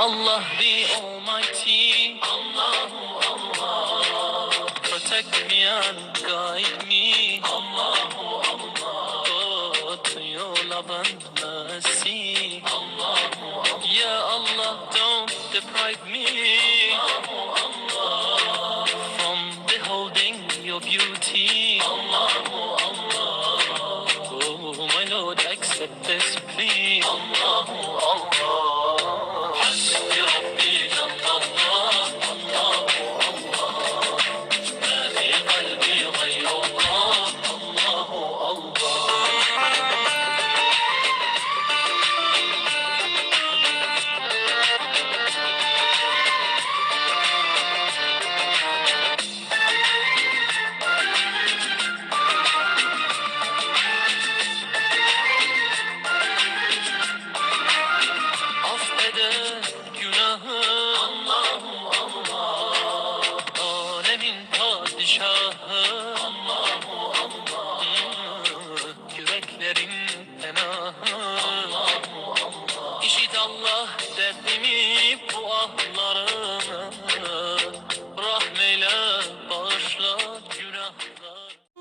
Allah the Almighty, Allahu Allah, protect me and guide me, Allahu Allah, oh, to your love and mercy, Allahu Allah. Ya Allah, don't deprive me, Allahu Allah, from beholding your beauty, Allahu Allah. Oh, my Lord, accept this plea, Allahu Allah. حسبي ربي جل الله، الله الله، ما في قلبي غير الله، الله الله.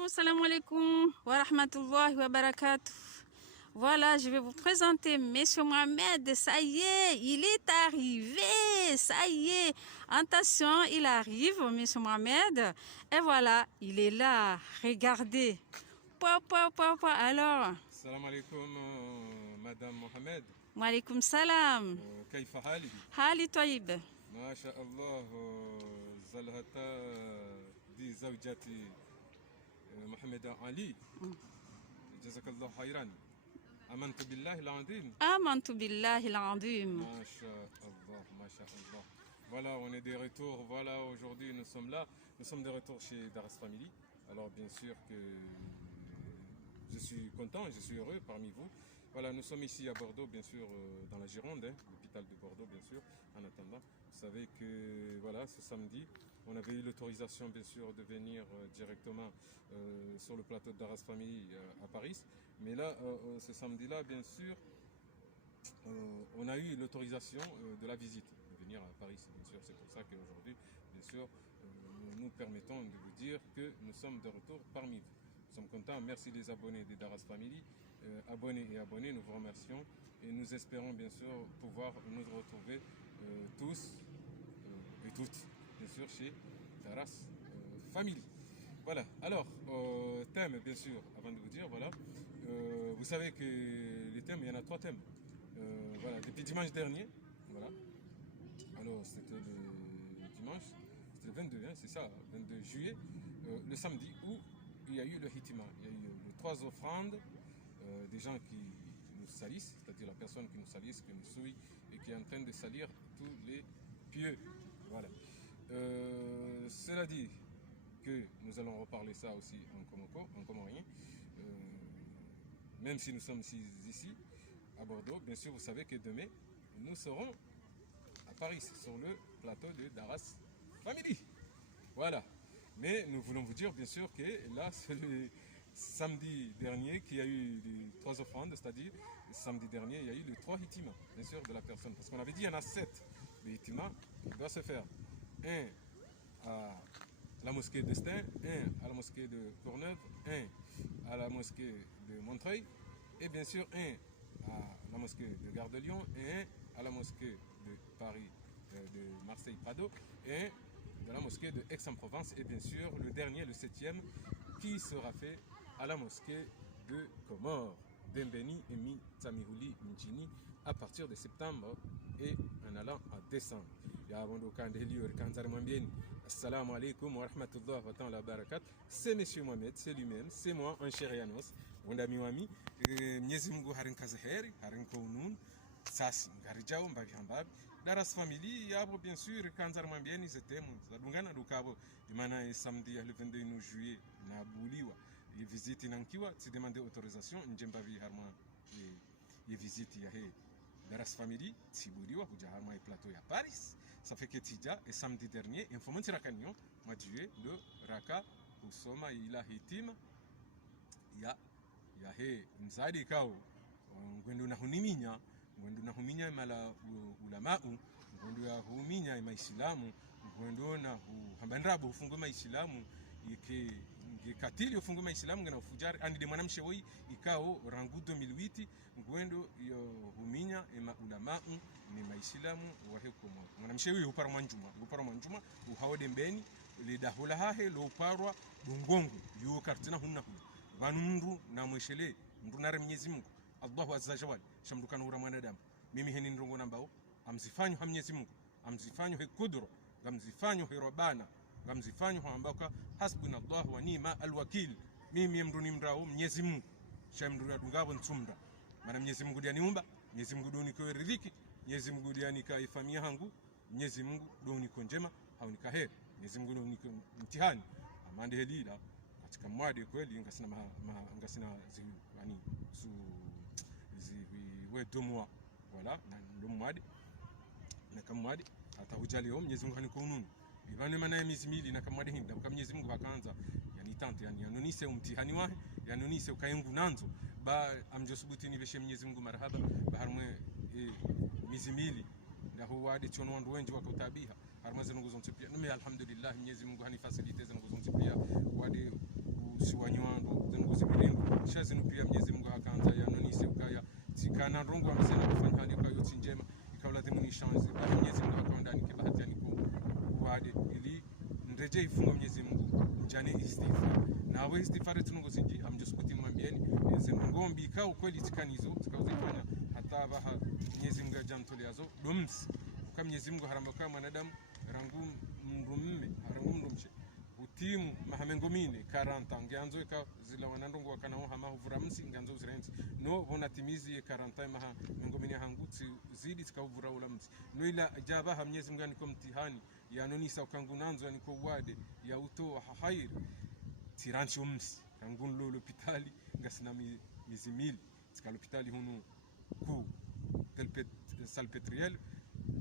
Assalamu alaikum wa rahmatullahi wa barakatuh. Voilà, je vais vous présenter Monsieur Mohamed. Ça y est, il est arrivé. Ça y est. Attention, il arrive, Monsieur Mohamed. Et voilà, il est là. Regardez. Papa. Alors. Salam alaikum, Madame Mohamed. Wa alaikum salam. كيف حالك؟ حالي طيب. ما شاء الله زلهتا دي زوجتي محمد علي جزاك الله خيرا. آمنت بالله العظيم. آمنت بالله العظيم. ما شاء الله, ما شاء الله. Voilà, on est de retour. Voilà, aujourd'hui nous sommes là. Nous sommes de retour chez Daras Family. Alors bien sûr que je suis content, je suis heureux parmi vous. Voilà, nous sommes ici à Bordeaux, bien sûr, dans la Gironde, l'hôpital de Bordeaux, bien sûr. En attendant, vous savez que voilà, ce samedi, on avait eu l'autorisation, bien sûr, de venir directement sur le plateau de Daras Family à Paris. Mais là, ce samedi-là, bien sûr, on a eu l'autorisation de la visite, de venir à Paris, bien sûr. C'est pour ça qu'aujourd'hui, bien sûr, nous nous permettons de vous dire que nous sommes de retour parmi vous. Nous sommes contents. Merci les abonnés de Daras Family. Abonnés et abonnés, nous vous remercions et nous espérons bien sûr pouvoir nous retrouver tous et toutes, bien sûr, chez Daras Family. Voilà, alors, thème, bien sûr, avant de vous dire, voilà, vous savez que les thèmes, il y en a 3 thèmes. Voilà, depuis dimanche dernier, voilà, alors c'était le dimanche, c'était le 22, hein, c'est ça, 22 juillet, le samedi où il y a eu le hitima, il y a eu les 3 offrandes, des gens qui nous salissent, c'est-à-dire la personne qui nous salisse, qui nous souille et qui est en train de salir tous les pieux. Voilà. Cela dit que nous allons reparler ça aussi en comorien. Même si nous sommes ici à Bordeaux, bien sûr, vous savez que demain, nous serons à Paris, sur le plateau de Daras Family. Voilà. Mais nous voulons vous dire, bien sûr, que là, c'est le samedi dernier qu'il y a eu les 3 offrandes, c'est-à-dire samedi dernier, il y a eu les 3 hitima, bien sûr, de la personne. Parce qu'on avait dit qu'il y en a 7 de hitima qui doivent se faire. Un à la mosquée d'Estaing, un à la mosquée de Courneuve, un à la mosquée de Montreuil, et bien sûr un à la mosquée de Gare de Lyon, et un à la mosquée de Paris, de Marseille-Prado, et un de la mosquée de Aix-en-Provence, et bien sûr le dernier, le 7e, qui sera fait à la mosquée de Comores, d'Embeni et Mitsamihuli Mjini, à partir de septembre et en allant à décembre. Assalamu alaikum wa rahmatullahi wa ta'ala barakat. C'est Monsieur Mohamed, c'est lui-même, c'est moi, en Chérianos. Wandami wami, Mnyezi Mungu harin kazaheri, harin kounun, sasi, ngarijao, mbagi hambabi. Daras Family, yabo bien sûr, kanzar mambieni, c'était mon. Zadungana dukabo, dimana samedi le 22 juillet, na Bouliwa. Et visite nankiwa, c'est demander autorisation, njembavi harma et visite yahe Daras Family, Tibuliwa, huja harma et plateau ya Paris. Ça fait que Tidja et samedi dernier, information rakanyo, m'a tué le raka usoma ila hitima ya he mzadi kao ngwendo na huniminya mala ulamau ngwendo ya huminya maislamu ngwendo na hambandrabo ufungwe maislamu yake katili ufungwe maislamu ngana ufujari andi de mwanamshe woi ikao rangu 2008 ngwendo yo huminya ema ulama ni maislamu wa hukumu mwanamshe woi upara mwanjuma uhawode mbeni le dahula hahe lo uparwa bungongo yu kartina hunna hu banu mndu na mweshele mndu nare Mwenyezi Mungu Allahu azza jawal shamdukana ura mwanadamu mimi heni ndongo nambao amzifanyo ha Mwenyezi Mungu amzifanyo he kudro gamzifanyo he robana gamzifanyo ambaka hasbunallahu wa ni'ma alwakil mimi mndu ni mrao Mwenyezi Mungu shamdu adungabo ntsumda maana Mwenyezi Mungu ndiye niumba Mwenyezi Mungu doni kwa riziki Mwenyezi Mungu ndiye nikaifamia hangu Mwenyezi Mungu doni kwa njema haunika heri Mwenyezi Mungu doni mtihani amande helila katika mwade kweli ngasina zi yani su zi we domwa wala na ndo mwade na kama mwade atahujali Mwenyezi Mungu hanikununu bivane mana mizimili na kamwade hinda kwa Mwenyezi Mungu akaanza yani tante yani anonise umtihani wahe yanonise ukayengu nanzo ba amjosubuti ni beshe Mwenyezi Mungu marhaba baharmwe mizimili na huwade chono wandu wengi wakutabiha harma zinungu zontipia nume alhamdulillah Mwenyezi Mungu hani facilite zinungu zontipia wade usiwanywando zinungu zibilingu shazinu pia Mwenyezi Mungu akaanza yanonise ukaya sikana rongo amsena kufanya hali kwa yote njema ikaula dhimu ni chance ba Mwenyezi Mungu akaonda ni kibahati yani wade ili ndeje ifunga Mwenyezi Mungu njane istighfar na we istighfar tunungu sinji amjoskuti mwambieni zinungu mbika ukweli tikanizo tukazifanya hata baha Mwenyezi Mungu ajantoliazo doms kwa Mwenyezi Mungu harambaka mwanadamu rangu mrumme harangu mrumche utimu mahamengo 40 nganzo ka zila wanandongo wakana hama huvura msi nganzo usirenzi no vonatimizi 40 mahamengo mine hangutsi zidi sikavura ula msi no ila jaba ha Mwenyezi Mungu aniko mtihani yanonisa ukangunanzo aniko wade ya uto hahair tiranchi umsi kangun lo hospitali ngasina mizimili ska hospitali hunu ku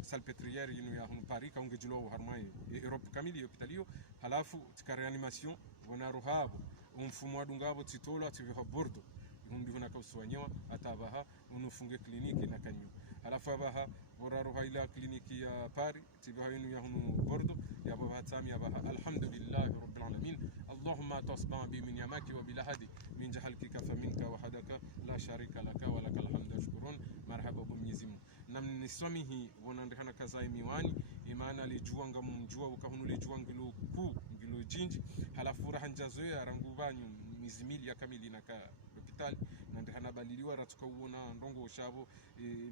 salpetriere yinu ya hunu Paris kaunge julo harmai Europe kamili hospitalio halafu tika reanimation wana rohabo umfumo adungabo titola tiviha bordo hundi huna kauswanyewa atabaha unufunge kliniki na kanyu halafu abaha boraro haila kliniki ya Paris tiviha yinu ya hunu bordo ya baha tami abaha alhamdulillah rabbil alamin allahumma tasba bi min yamaki wa bilahadi min jahalkika faminka wa hadaka la sharika laka wa lakal hamdu ashkurun marhaba bi Mwenyezi Mungu namniswamihi wonandikana kazai miwani imana lijua ngamunjua ukahunu lijua ngilo ku ngilo jinji halafu rahanjazoea rangubanyu mizimili ya kamili na ka hospitali nandikana baliliwa ratuka uona ndongo ushabo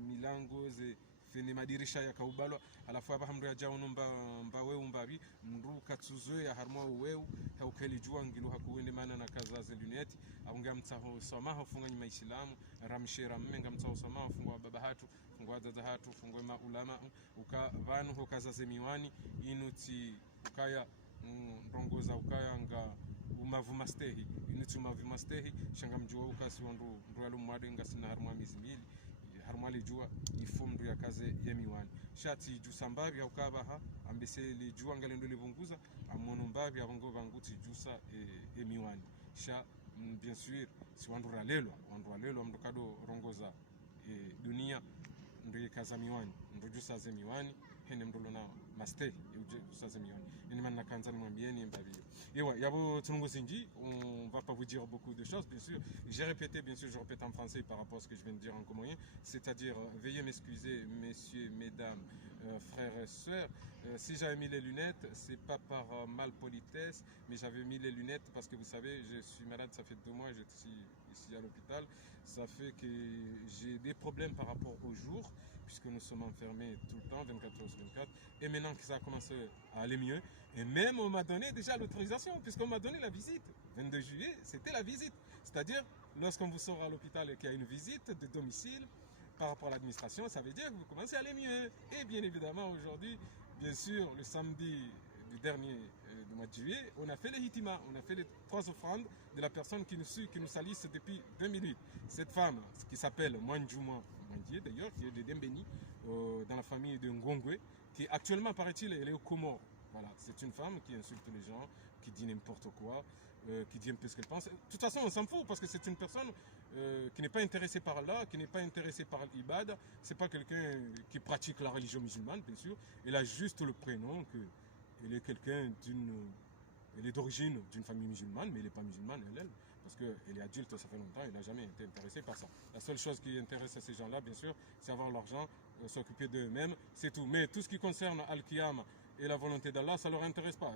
milango ze fene madirisha ya kaubalwa halafu aba hamru ajao mba weu mbabi mru katsuzoea harmwa weu haukeli jua ngilo hakuwende mana na kaza ze luneti aunga mtaho somaho funga nyima Islamu ramshira mmenga mtaho somaho funga baba hatu funga dada hatu funga maulama uka vanu hokaza ze miwani inuti ukaya ndongoza ukaya nga umavu mastehi inuti umavu mastehi shanga mjua ukasi wandu ndwalo mwade ngasina harmwa mizimili harmali jua ifumdu ya kaze ya miwani shati jusambabi ya ukabaha ambese li jua ngalendo livunguza amono mbabi ya vango vanguti jusa miwani sha bien sûr si wandu ralelo mdokado rongoza dunia ndo kaza miwani ndo jusa ze miwani hene mdolo na maste jusa ze miwani ni manna kanza mwambieni mbabi yewa yabo tunungo sinji on va pas vous dire beaucoup de choses bien sûr j'ai répété bien sûr je répète en français par rapport à ce que je viens de dire en comorien c'est-à-dire veuillez m'excuser messieurs mesdames frères et sœurs si j'avais mis les lunettes c'est pas par malpolitesse mais j'avais mis les lunettes parce que vous savez je suis malade ça fait 2 mois je suis ici à l'hôpital ça fait que j'ai des problèmes par rapport au jour puisque nous sommes enfermés tout le temps 24h/24 et maintenant que ça a commencé à aller mieux et même on m'a donné déjà l'autorisation puisqu'on m'a donné la visite 22 juillet c'était la visite c'est-à-dire lorsqu'on vous sort à l'hôpital et qu'il y a une visite de domicile par rapport à l'administration ça veut dire que vous commencez à aller mieux et bien évidemment aujourd'hui bien sûr le samedi du dernier du mois de juillet, on a fait les hitima, on a fait les 3 offrandes de la personne qui nous salisse depuis 20 minutes. Cette femme, qui s'appelle Mwanjuma Mandie, d'ailleurs, qui est de Dembeni, dans la famille de Ngongwe, qui actuellement, paraît-il, elle est au Comores. Voilà, c'est une femme qui insulte les gens, qui dit n'importe quoi. qui dit un peu ce qu'elle pense. De toute façon, on s'en fout parce que c'est une personne qui n'est pas intéressée par Allah, qui n'est pas intéressée par l'ibad. C'est pas quelqu'un qui pratique la religion musulmane, bien sûr. Elle a juste le prénom qu'elle est quelqu'un d'une... Elle est d'origine d'une famille musulmane, mais elle n'est pas musulmane, elle. Parce qu'elle est adulte, ça fait longtemps, elle n'a jamais été intéressée par ça. La seule chose qui intéresse ces gens-là, bien sûr, c'est avoir l'argent, s'occuper d'eux-mêmes, c'est tout. Mais tout ce qui concerne Al-Qiyam et la volonté d'Allah, ça ne leur intéresse pas.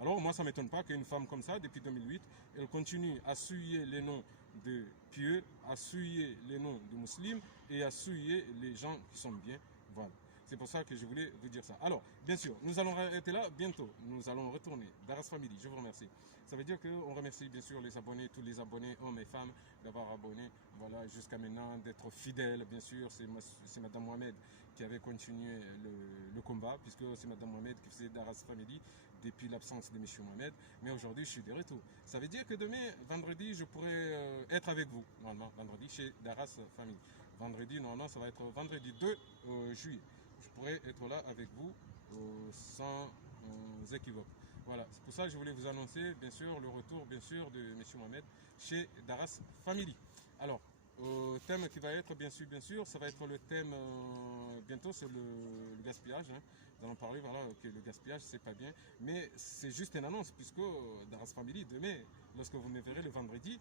Alors moi, ça ne m'étonne pas qu'une femme comme ça, depuis 2008, elle continue à souiller les noms de pieux, à souiller les noms de musulmans et à souiller les gens qui sont bien. Voilà. C'est pour ça que je voulais vous dire ça. Alors, bien sûr, nous allons arrêter là bientôt. Nous allons retourner. Daras Family, je vous remercie. Ça veut dire qu'on remercie bien sûr les abonnés, tous les abonnés, hommes et femmes, d'avoir abonné, voilà, jusqu'à maintenant, d'être fidèles, bien sûr. C'est Madame Mohamed qui avait continué le combat, puisque c'est Madame Mohamed qui faisait Daras Family depuis l'absence de M. Mohamed. Mais aujourd'hui, je suis de retour. Ça veut dire que demain, vendredi, je pourrais être avec vous, normalement, vendredi, chez Daras Family. Vendredi, normalement, ça va être vendredi 2 juillet. Je pourrais être là avec vous sans équivoque. Voilà, c'est pour ça que je voulais vous annoncer, bien sûr, le retour, bien sûr, de M. Mohamed chez Daras Family. Alors, thème qui va être, bien sûr, ça va être le thème, bientôt, c'est le gaspillage. Hein. Nous allons parler, voilà, que le gaspillage, c'est pas bien. Mais c'est juste une annonce, puisque Daras Family, demain, lorsque vous me verrez le vendredi,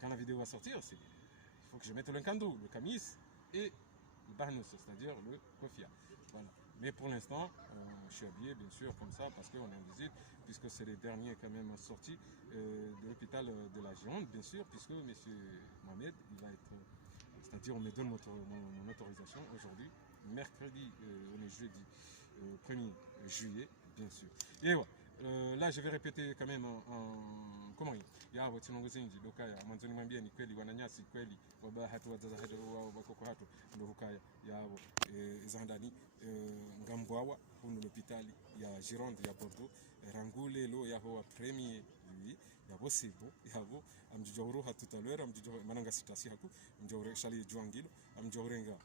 quand la vidéo va sortir, il faut que je mette le kandou, le kamis et le barnous, c'est-à-dire le kofia. Voilà. Mais pour l'instant, je suis habillé bien sûr comme ça parce qu'on est en visite, puisque c'est les derniers quand même sortis de l'hôpital de la Gironde, bien sûr, puisque M. Mohamed, il va être, c'est-à-dire on me donne mon autorisation aujourd'hui, mercredi, on est jeudi 1er juillet, bien sûr. Et voilà. Là, je vais répéter quand même en Comorien. Ya wati nongozenji dokaya mwanzoni mwambia ni kweli wananyasi kweli wabahatu wazazahajaru wao bakoko hatu ndo hukaya yabo zandani ngambwawa huno l'hôpitali ya Gironde ya Bordeaux rangule lo yaho wa premier lui yabo sebo yabo amjijoro hatu tout à l'heure amjijoro mananga sitasi haku amjijoro shali juangilo amjijoro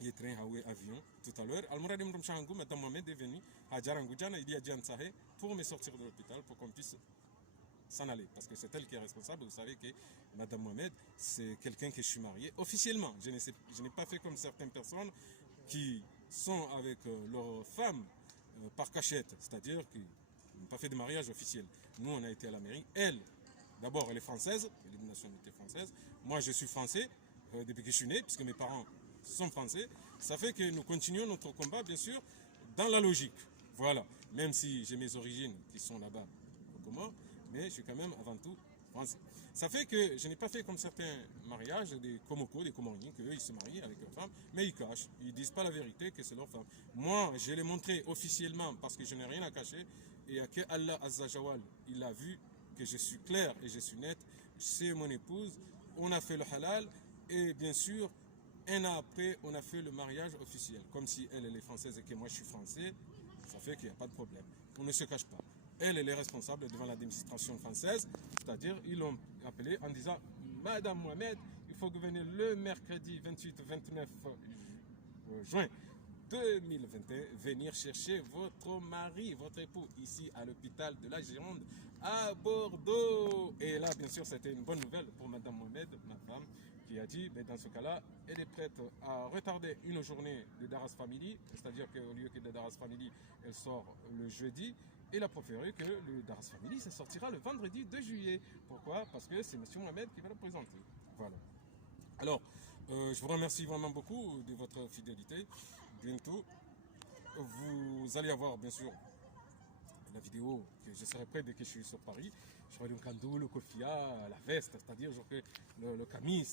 il train hawe avion tout à l'heure almuradi mrumshangu madame Mohamed est venu à Jarangujana il y a Djansahe pour me sortir de l'hôpital pour qu'on puisse s'en aller, parce que c'est elle qui est responsable. Vous savez que Madame Mohamed, c'est quelqu'un que je suis marié officiellement. Je n'ai pas fait comme certaines personnes qui sont avec leur femme par cachette, c'est-à-dire qui n'ont pas fait de mariage officiel. Nous, on a été à la mairie. Elle, d'abord, elle est française, elle est de nationalité française. Moi, je suis français depuis que je suis né, puisque mes parents sont français. Ça fait que nous continuons notre combat, bien sûr, dans la logique. Voilà. Même si j'ai mes origines qui sont là-bas au Comores, mais je suis quand même avant tout français. Ça fait que je n'ai pas fait comme certains mariages des Komoko, des Comoriens, qu'eux ils se marient avec leurs femmes, mais ils cachent, ils disent pas la vérité que c'est leur femme. Moi, je l'ai montré officiellement parce que je n'ai rien à cacher, et que Allah Azzajawal, il a vu que je suis clair et je suis net, c'est mon épouse, on a fait le halal, et bien sûr, un an après, on a fait le mariage officiel, comme si elle est française et que moi je suis français, ça fait qu'il n'y a pas de problème. On ne se cache pas. Elle est responsable devant l'administration française, c'est-à-dire ils l'ont appelée en disant « Madame Mohamed, il faut que vous veniez le mercredi 28-29 juin 2021 venir chercher votre mari, votre époux, ici à l'hôpital de la Gironde à Bordeaux. » Et là, bien sûr, c'était une bonne nouvelle pour Madame Mohamed, ma femme, qui a dit, mais dans ce cas-là, elle est prête à retarder une journée de Daras Family, c'est-à-dire qu'au lieu que de Daras Family, elle sort le jeudi. Il a préféré que le Daras Family, ça sortira le vendredi 2 juillet. Pourquoi? Parce que c'est M. Mohamed qui va le présenter. Voilà. Alors, je vous remercie vraiment beaucoup de votre fidélité. Bientôt, vous allez avoir, bien sûr, la vidéo que je serai prêt dès que je suis sur Paris. Je ferai le kandou, le kofia, la veste, c'est-à-dire le camis,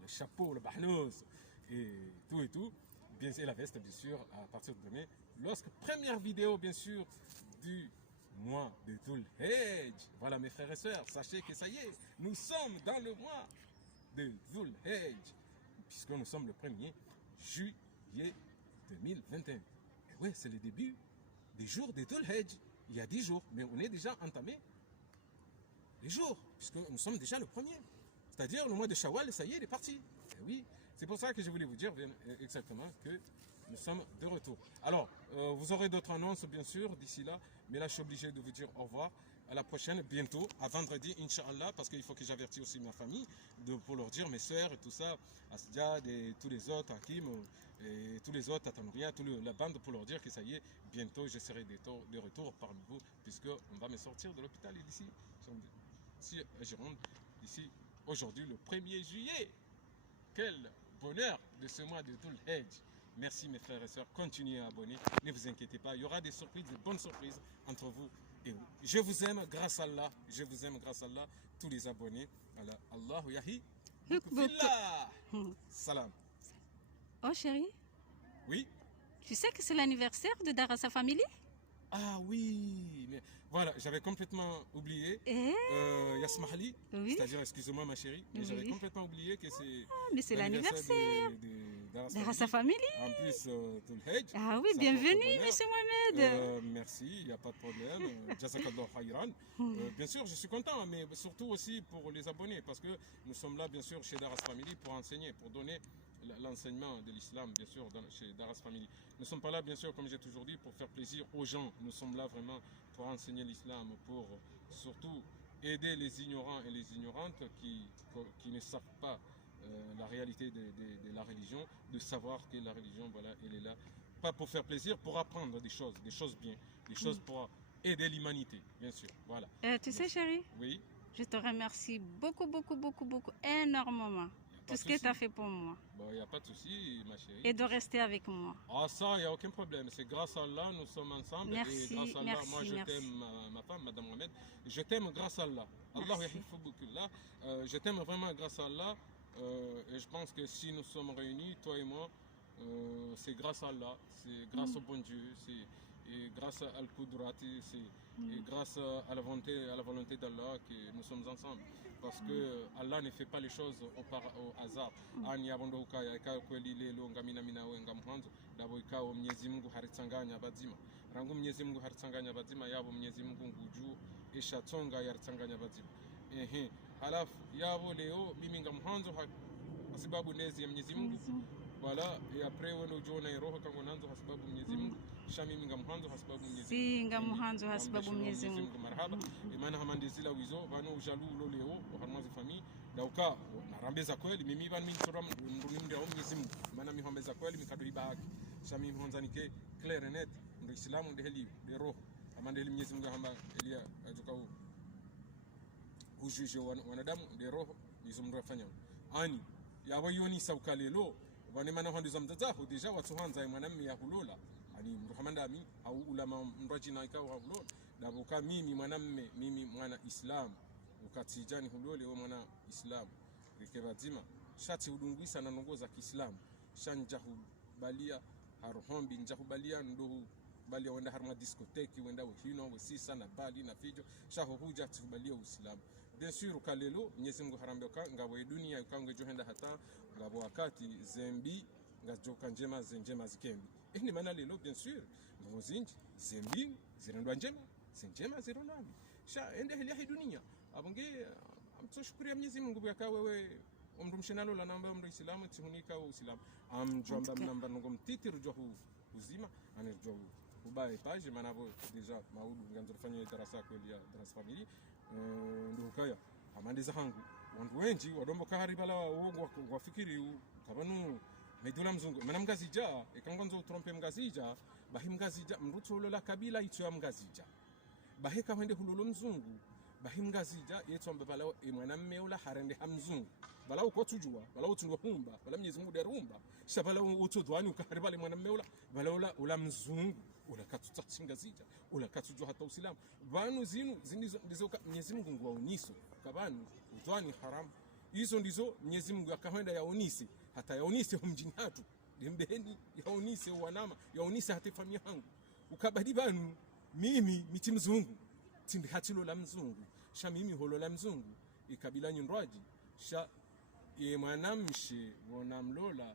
le chapeau, le barnous et tout. Bien, et la veste, bien sûr, à partir de demain. Lorsque première vidéo, bien sûr, du mois de Dhul Hijj. Voilà mes frères et sœurs, sachez que ça y est, nous sommes dans le mois de Dhul Hijj, puisque nous sommes le 1er juillet 2021. Et oui, c'est le début des jours de Dhul Hijj. Il y a 10 jours, mais on est déjà entamé les jours, puisque nous sommes déjà le 1er. C'est-à-dire le mois de Shawwal, ça y est, il est parti. Et oui, c'est pour ça que je voulais vous dire exactement que nous sommes de retour. Alors, vous aurez d'autres annonces, bien sûr, d'ici là. Mais là, je suis obligé de vous dire au revoir. à la prochaine, bientôt, à vendredi, Inch'Allah, parce qu'il faut que j'avertis aussi ma famille pour leur dire, mes soeurs et tout ça, Asjad et tous les autres, Hakim et tous les autres, Atanouria, la bande, pour leur dire que ça y est, bientôt je serai de retour parmi vous, puisqu'on va me sortir de l'hôpital d'ici, à Gironde, ici, aujourd'hui, le 1er juillet. Quel bonheur de ce mois de Dhul Hijj. Merci mes frères et sœurs, continuez à abonner, ne vous inquiétez pas, il y aura des surprises, de bonnes surprises entre vous et vous. Je vous aime grâce à Allah, je vous aime grâce à Allah, tous les abonnés. Allahu Yahi, Billah. Salam. Oh chérie, Oui? tu sais que c'est l'anniversaire de Darassa Family? Ah oui, mais voilà, j'avais complètement oublié. Yasmahali, Oui. c'est-à-dire, excusez-moi ma chérie, mais Oui. j'avais complètement oublié que c'est Mais c'est l'anniversaire de Darassa Family. En plus, Dhul Hijj. Ah oui, ça bienvenue, porte bonheur. monsieur Mohamed. Merci, il n'y a pas de problème. Jazakallah khayran. Bien sûr, je suis content, mais surtout aussi pour les abonnés, parce que nous sommes là, bien sûr, chez Daras Family pour enseigner, pour donner l'enseignement de l'islam, bien sûr, chez Daras Family. Nous ne sommes pas là, bien sûr, comme j'ai toujours dit, pour faire plaisir aux gens. Nous sommes là vraiment pour enseigner l'islam, pour surtout aider les ignorants et les ignorantes qui ne savent pas la réalité de la religion, de savoir que la religion, voilà, elle est là, pas pour faire plaisir, pour apprendre des choses bien, des choses pour aider l'humanité, bien sûr, voilà. Tu sais chérie, oui, je te remercie beaucoup, énormément. Tout ce que tu as fait pour moi. Bon, il n'y a pas de souci, ma chérie. Et de rester avec moi. Ah, ça, il n'y a aucun problème. C'est grâce à Allah, nous sommes ensemble. Merci, et grâce à Allah, merci, moi, je merci. t'aime, ma femme, Madame Mohamed. Je t'aime grâce à Allah. Allah yahifouboukillah. Je t'aime vraiment grâce à Allah. Et je pense que si nous sommes réunis, toi et moi, c'est grâce à Allah. C'est grâce au bon Dieu. Et grâce à Al-Qudrat. Et grâce à la volonté d'Allah que nous sommes ensemble. Parce que Allah ne fait pas les choses au hasard. Ani abondo ukaya ikawa kweli lelo ngamina mina wenga mwanzo dabo ikawa Mwenyezi Mungu haritsanganya bazima. Rangu Mwenyezi Mungu haritsanganya bazima yabo Mwenyezi Mungu nguju isha tsonga yaritsanganya bazima. Halafu yabo leo mimi ngamwanzo kwa sababu nezi ya Mwenyezi Mungu. Voilà, et après on ujiona roho kangu nanzo kwa sababu Mwenyezi Mungu. Shami minga mwanzo kwa sababu Mwenyezi Mungu. Si ngamwanzo kwa sababu Mwenyezi Mungu. Marhaba. Imana hamandizila wizo vano ujalu lo leo harmazi fami dauka narambeza kweli mimi bani mintura nduminde au Mwenyezi Mungu. Maana mimi hambeza kweli mikado ibaki. Shami mwanzanike clear net ndo Islamu ndeheli de roho. Amandeli Mwenyezi Mungu hamba elia ajuka ujuje wanadamu de roho nizumra fanya. Ani yawayoni saukalelo wanemana hondiza mtatahu deja watuhanza mwanamme ya hulola ani mruhamandami au ulama mraji na ikawa hulola dabuka mimi mwanamme mimi mwana Islam ukatijani hulole wewe mwana Islam rikebazima shati udungwisa na nongoza Kiislamu shanjahu balia haruhombi njahu balia ndo balia wenda harma diskoteki wenda hino wesisa na bali na fijo shaho huja tubalia Uislamu bien sûr kalelo Mwenyezi Mungu haramboka ngabo dunia ukange johenda hata ngabo wakati zembi ngajoka njema zenjema zikembi ni maana lelo bien sûr ngozinji zembi zirendwa njema zenjema zironami sha ende hili dunia abonge amtoshukuria Mwenyezi Mungu yaka wewe umrumshinalo la namba umru Islamu tihunika Uislamu amjomba namba ngo mtitiru johu uzima anerjo ubaye page manavo deja maudu nganzofanya darasa kweli ya Darasa Family ndukaya amandiza hangu wandu wengi wadombo kaharibala uongo wafikiri kabanu medula mzungu mana mgazija ekangonzo trompe mgazija bahi mgazija mrutolo la kabila ito ya mgazija bahi kawende hululu mzungu bahi mgazija yeto mbala mwana mmeula harende hamzungu bala uko tujua bala utundwa humba bala Mwenyezi Mungu derumba shabala utudwani ukaharibala mwana mmeula bala ula mzungu ula katutati ngazija ula katujua hata Uislamu banu zinu ndizo Mwenyezi Mungu ngwauniso kabanu udwani haram hizo ndizo Mwenyezi Mungu akahenda yaonisi hata yaonisi mjini hatu dembeni yaonisi wanama yaonisi hata familia yangu ukabadi banu mimi miti mzungu tindi hatilo la mzungu sha mimi holo la mzungu ikabila nyindwaji sha ye mwanamshi wanamlola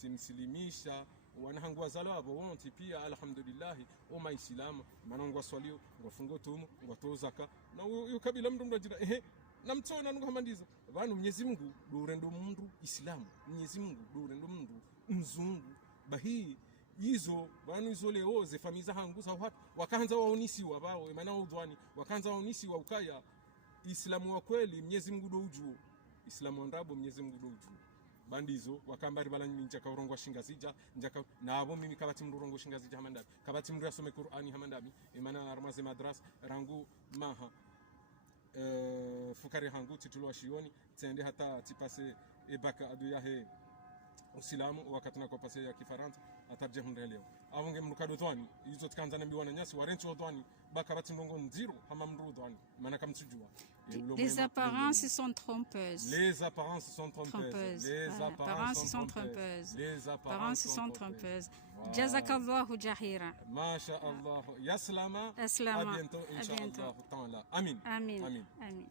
timsilimisha wanahangu wazalo abo wonti pia alhamdulillah uma Islamu manongwa swalio ngofungo tumu ngotozaka na ukabila mndu mrajira namtona nguhamandiza vanhu Mwenyezi Mungu durendo mundu Islamu Mwenyezi Mungu durendo mundu mzungu bahi izo banu izo leo ze famili za hangu za watu wakaanza waonisiwa bao maana udwani wakaanza waonisiwa ukaya Islamu wa kweli Mwenyezi Mungu do ujuo Islamu ndabo Mwenyezi Mungu do ujuo bandizo wakambari bala njaka kaurongo shinga zija njaka nabo mimi kabati mrurongo shinga zija hamandabi kabati mru asome Qur'ani hamandabi imana armaze madras rangu maha fukari hangu titulwa shioni tende hata tipase ebaka adu yahe usilamu wakati nako pase ya kifaransa atabje hunde leo avonge mrukado twani izo tkanza nambi wana nyasi warencho twani baka bati ndongo nziro hama mru twani maana kamtsujua les apparences sont trompeuses. Les apparences sont trompeuses. Les apparences sont trompeuses. Les apparences sont trompeuses. Jazakallahu jahira. Masha Allah. Yaslama. Aslama. À bientôt, Inch'Allah. Ta'ala. Amin. Amin. Amin. Amin.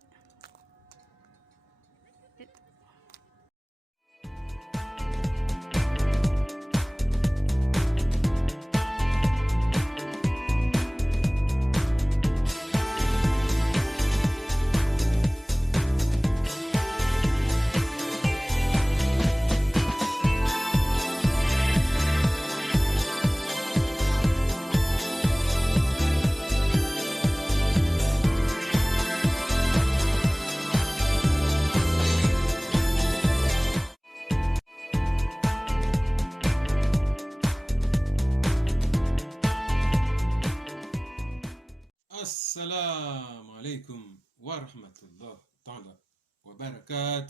Assalamu alaikum wa rahmatullah ta'ala wa barakat.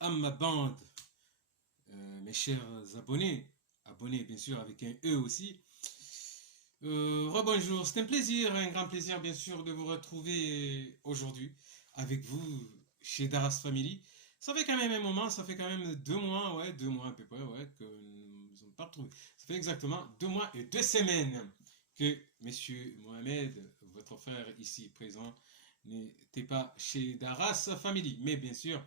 Amma bande, mes chers abonnés, abonnés bien sûr avec un E aussi. Rebonjour, c'est un plaisir, un grand plaisir bien sûr de vous retrouver aujourd'hui avec vous chez Daras Family. Ça fait quand même un moment, ça fait quand même 2 mois, ouais, 2 mois à peu près, ouais, que nous ne sommes pas retrouvés. Ça fait exactement 2 mois et 2 semaines que Monsieur Mohamed, votre frère ici présent, n'était pas chez Daras Family. Mais bien sûr,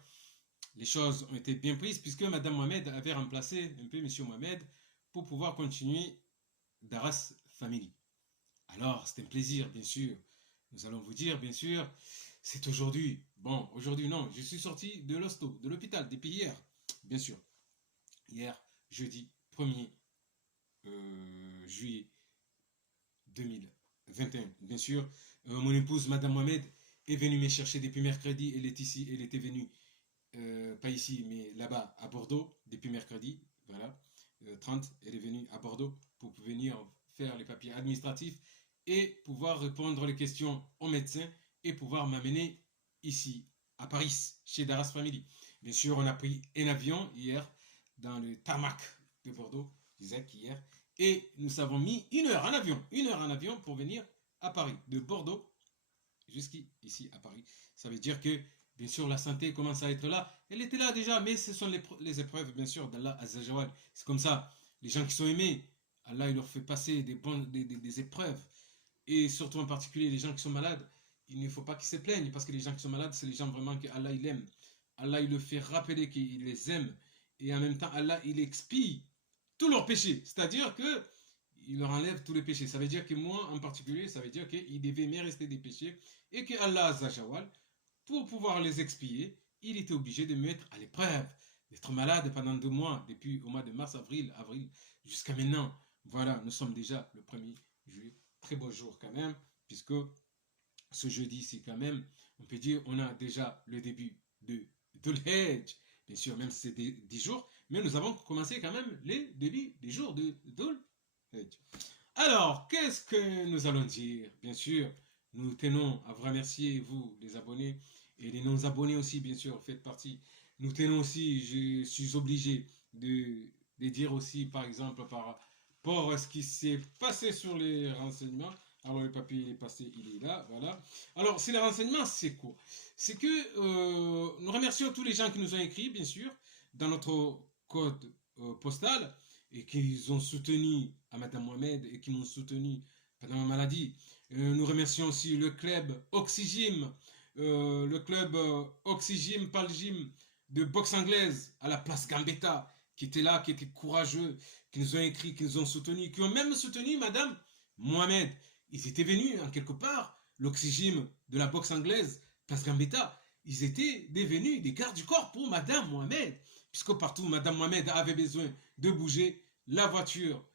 les choses ont été bien prises puisque Madame Mohamed avait remplacé un peu Monsieur Mohamed pour pouvoir continuer Daras Family. Alors, c'est un plaisir, bien sûr. Nous allons vous dire, bien sûr, c'est aujourd'hui. Bon, aujourd'hui, non, je suis sorti de l'hosto, de l'hôpital, depuis hier, bien sûr. Hier, jeudi 1er juillet 2021. Bien sûr, mon épouse, Madame Mohamed, est venue me chercher depuis mercredi. Elle est ici, elle était venue, pas ici, mais là-bas, à Bordeaux, depuis mercredi. Voilà, 30, elle est venue à Bordeaux pour venir faire les papiers administratifs et pouvoir répondre les questions aux médecins et pouvoir m'amener ici, à Paris, chez Daras Family. Bien sûr, on a pris un avion hier dans le tarmac de Bordeaux, Isaac, hier. Et nous avons mis 1 heure en avion pour venir à Paris, de Bordeaux jusqu'ici à Paris. Ça veut dire que, bien sûr, la santé commence à être là. Elle était là déjà, mais ce sont les épreuves, bien sûr, d'Allah Azzajawal. C'est comme ça, les gens qui sont aimés, Allah il leur fait passer des épreuves. Et surtout en particulier les gens qui sont malades, il ne faut pas qu'ils se plaignent, parce que les gens qui sont malades, c'est les gens vraiment que Allah il aime. Allah il le fait rappeler qu'il les aime. Et en même temps, Allah il expie tous leurs péchés, c'est-à-dire que il leur enlève tous les péchés. Ça veut dire que moi, en particulier, ça veut dire qu'il devait me rester des péchés et que Allah Azzajawal, pour pouvoir les expier, il était obligé de me mettre à l'épreuve, d'être malade pendant 2 mois, depuis au mois de mars, avril jusqu'à maintenant. Voilà, nous sommes déjà le 1er juillet. Très beau jour quand même, puisque ce jeudi, c'est quand même, on peut dire, on a déjà le début de Dhul Hijj. Bien sûr, même si c'est 10 jours, mais nous avons commencé quand même les débuts des jours de Dhul Hijj. Alors, qu'est-ce que nous allons dire? Bien sûr, nous tenons à vous remercier, vous, les abonnés, et les non-abonnés aussi, bien sûr, faites partie. Nous tenons aussi, je suis obligé de dire aussi, par exemple, par rapport à ce qui s'est passé sur les renseignements. Alors, le papier, il est passé, il est là, voilà. Alors, c'est les renseignements, c'est quoi? C'est que nous remercions tous les gens qui nous ont écrit, bien sûr, dans notre code postal, et qui ont soutenu à Madame Mohamed, et qui m'ont soutenu pendant ma maladie. Nous remercions aussi le club Oxygym, Palgym de boxe anglaise à la place Gambetta, qui était là, qui était courageux, qui nous ont écrit, qui nous ont soutenus, qui ont même soutenu Madame Mohamed. Ils étaient venus en quelque part, l'Oxygym de la boxe anglaise, place Gambetta, ils étaient devenus des gardes du corps pour Madame Mohamed, puisque partout Madame Mohamed avait besoin de bouger, la voiture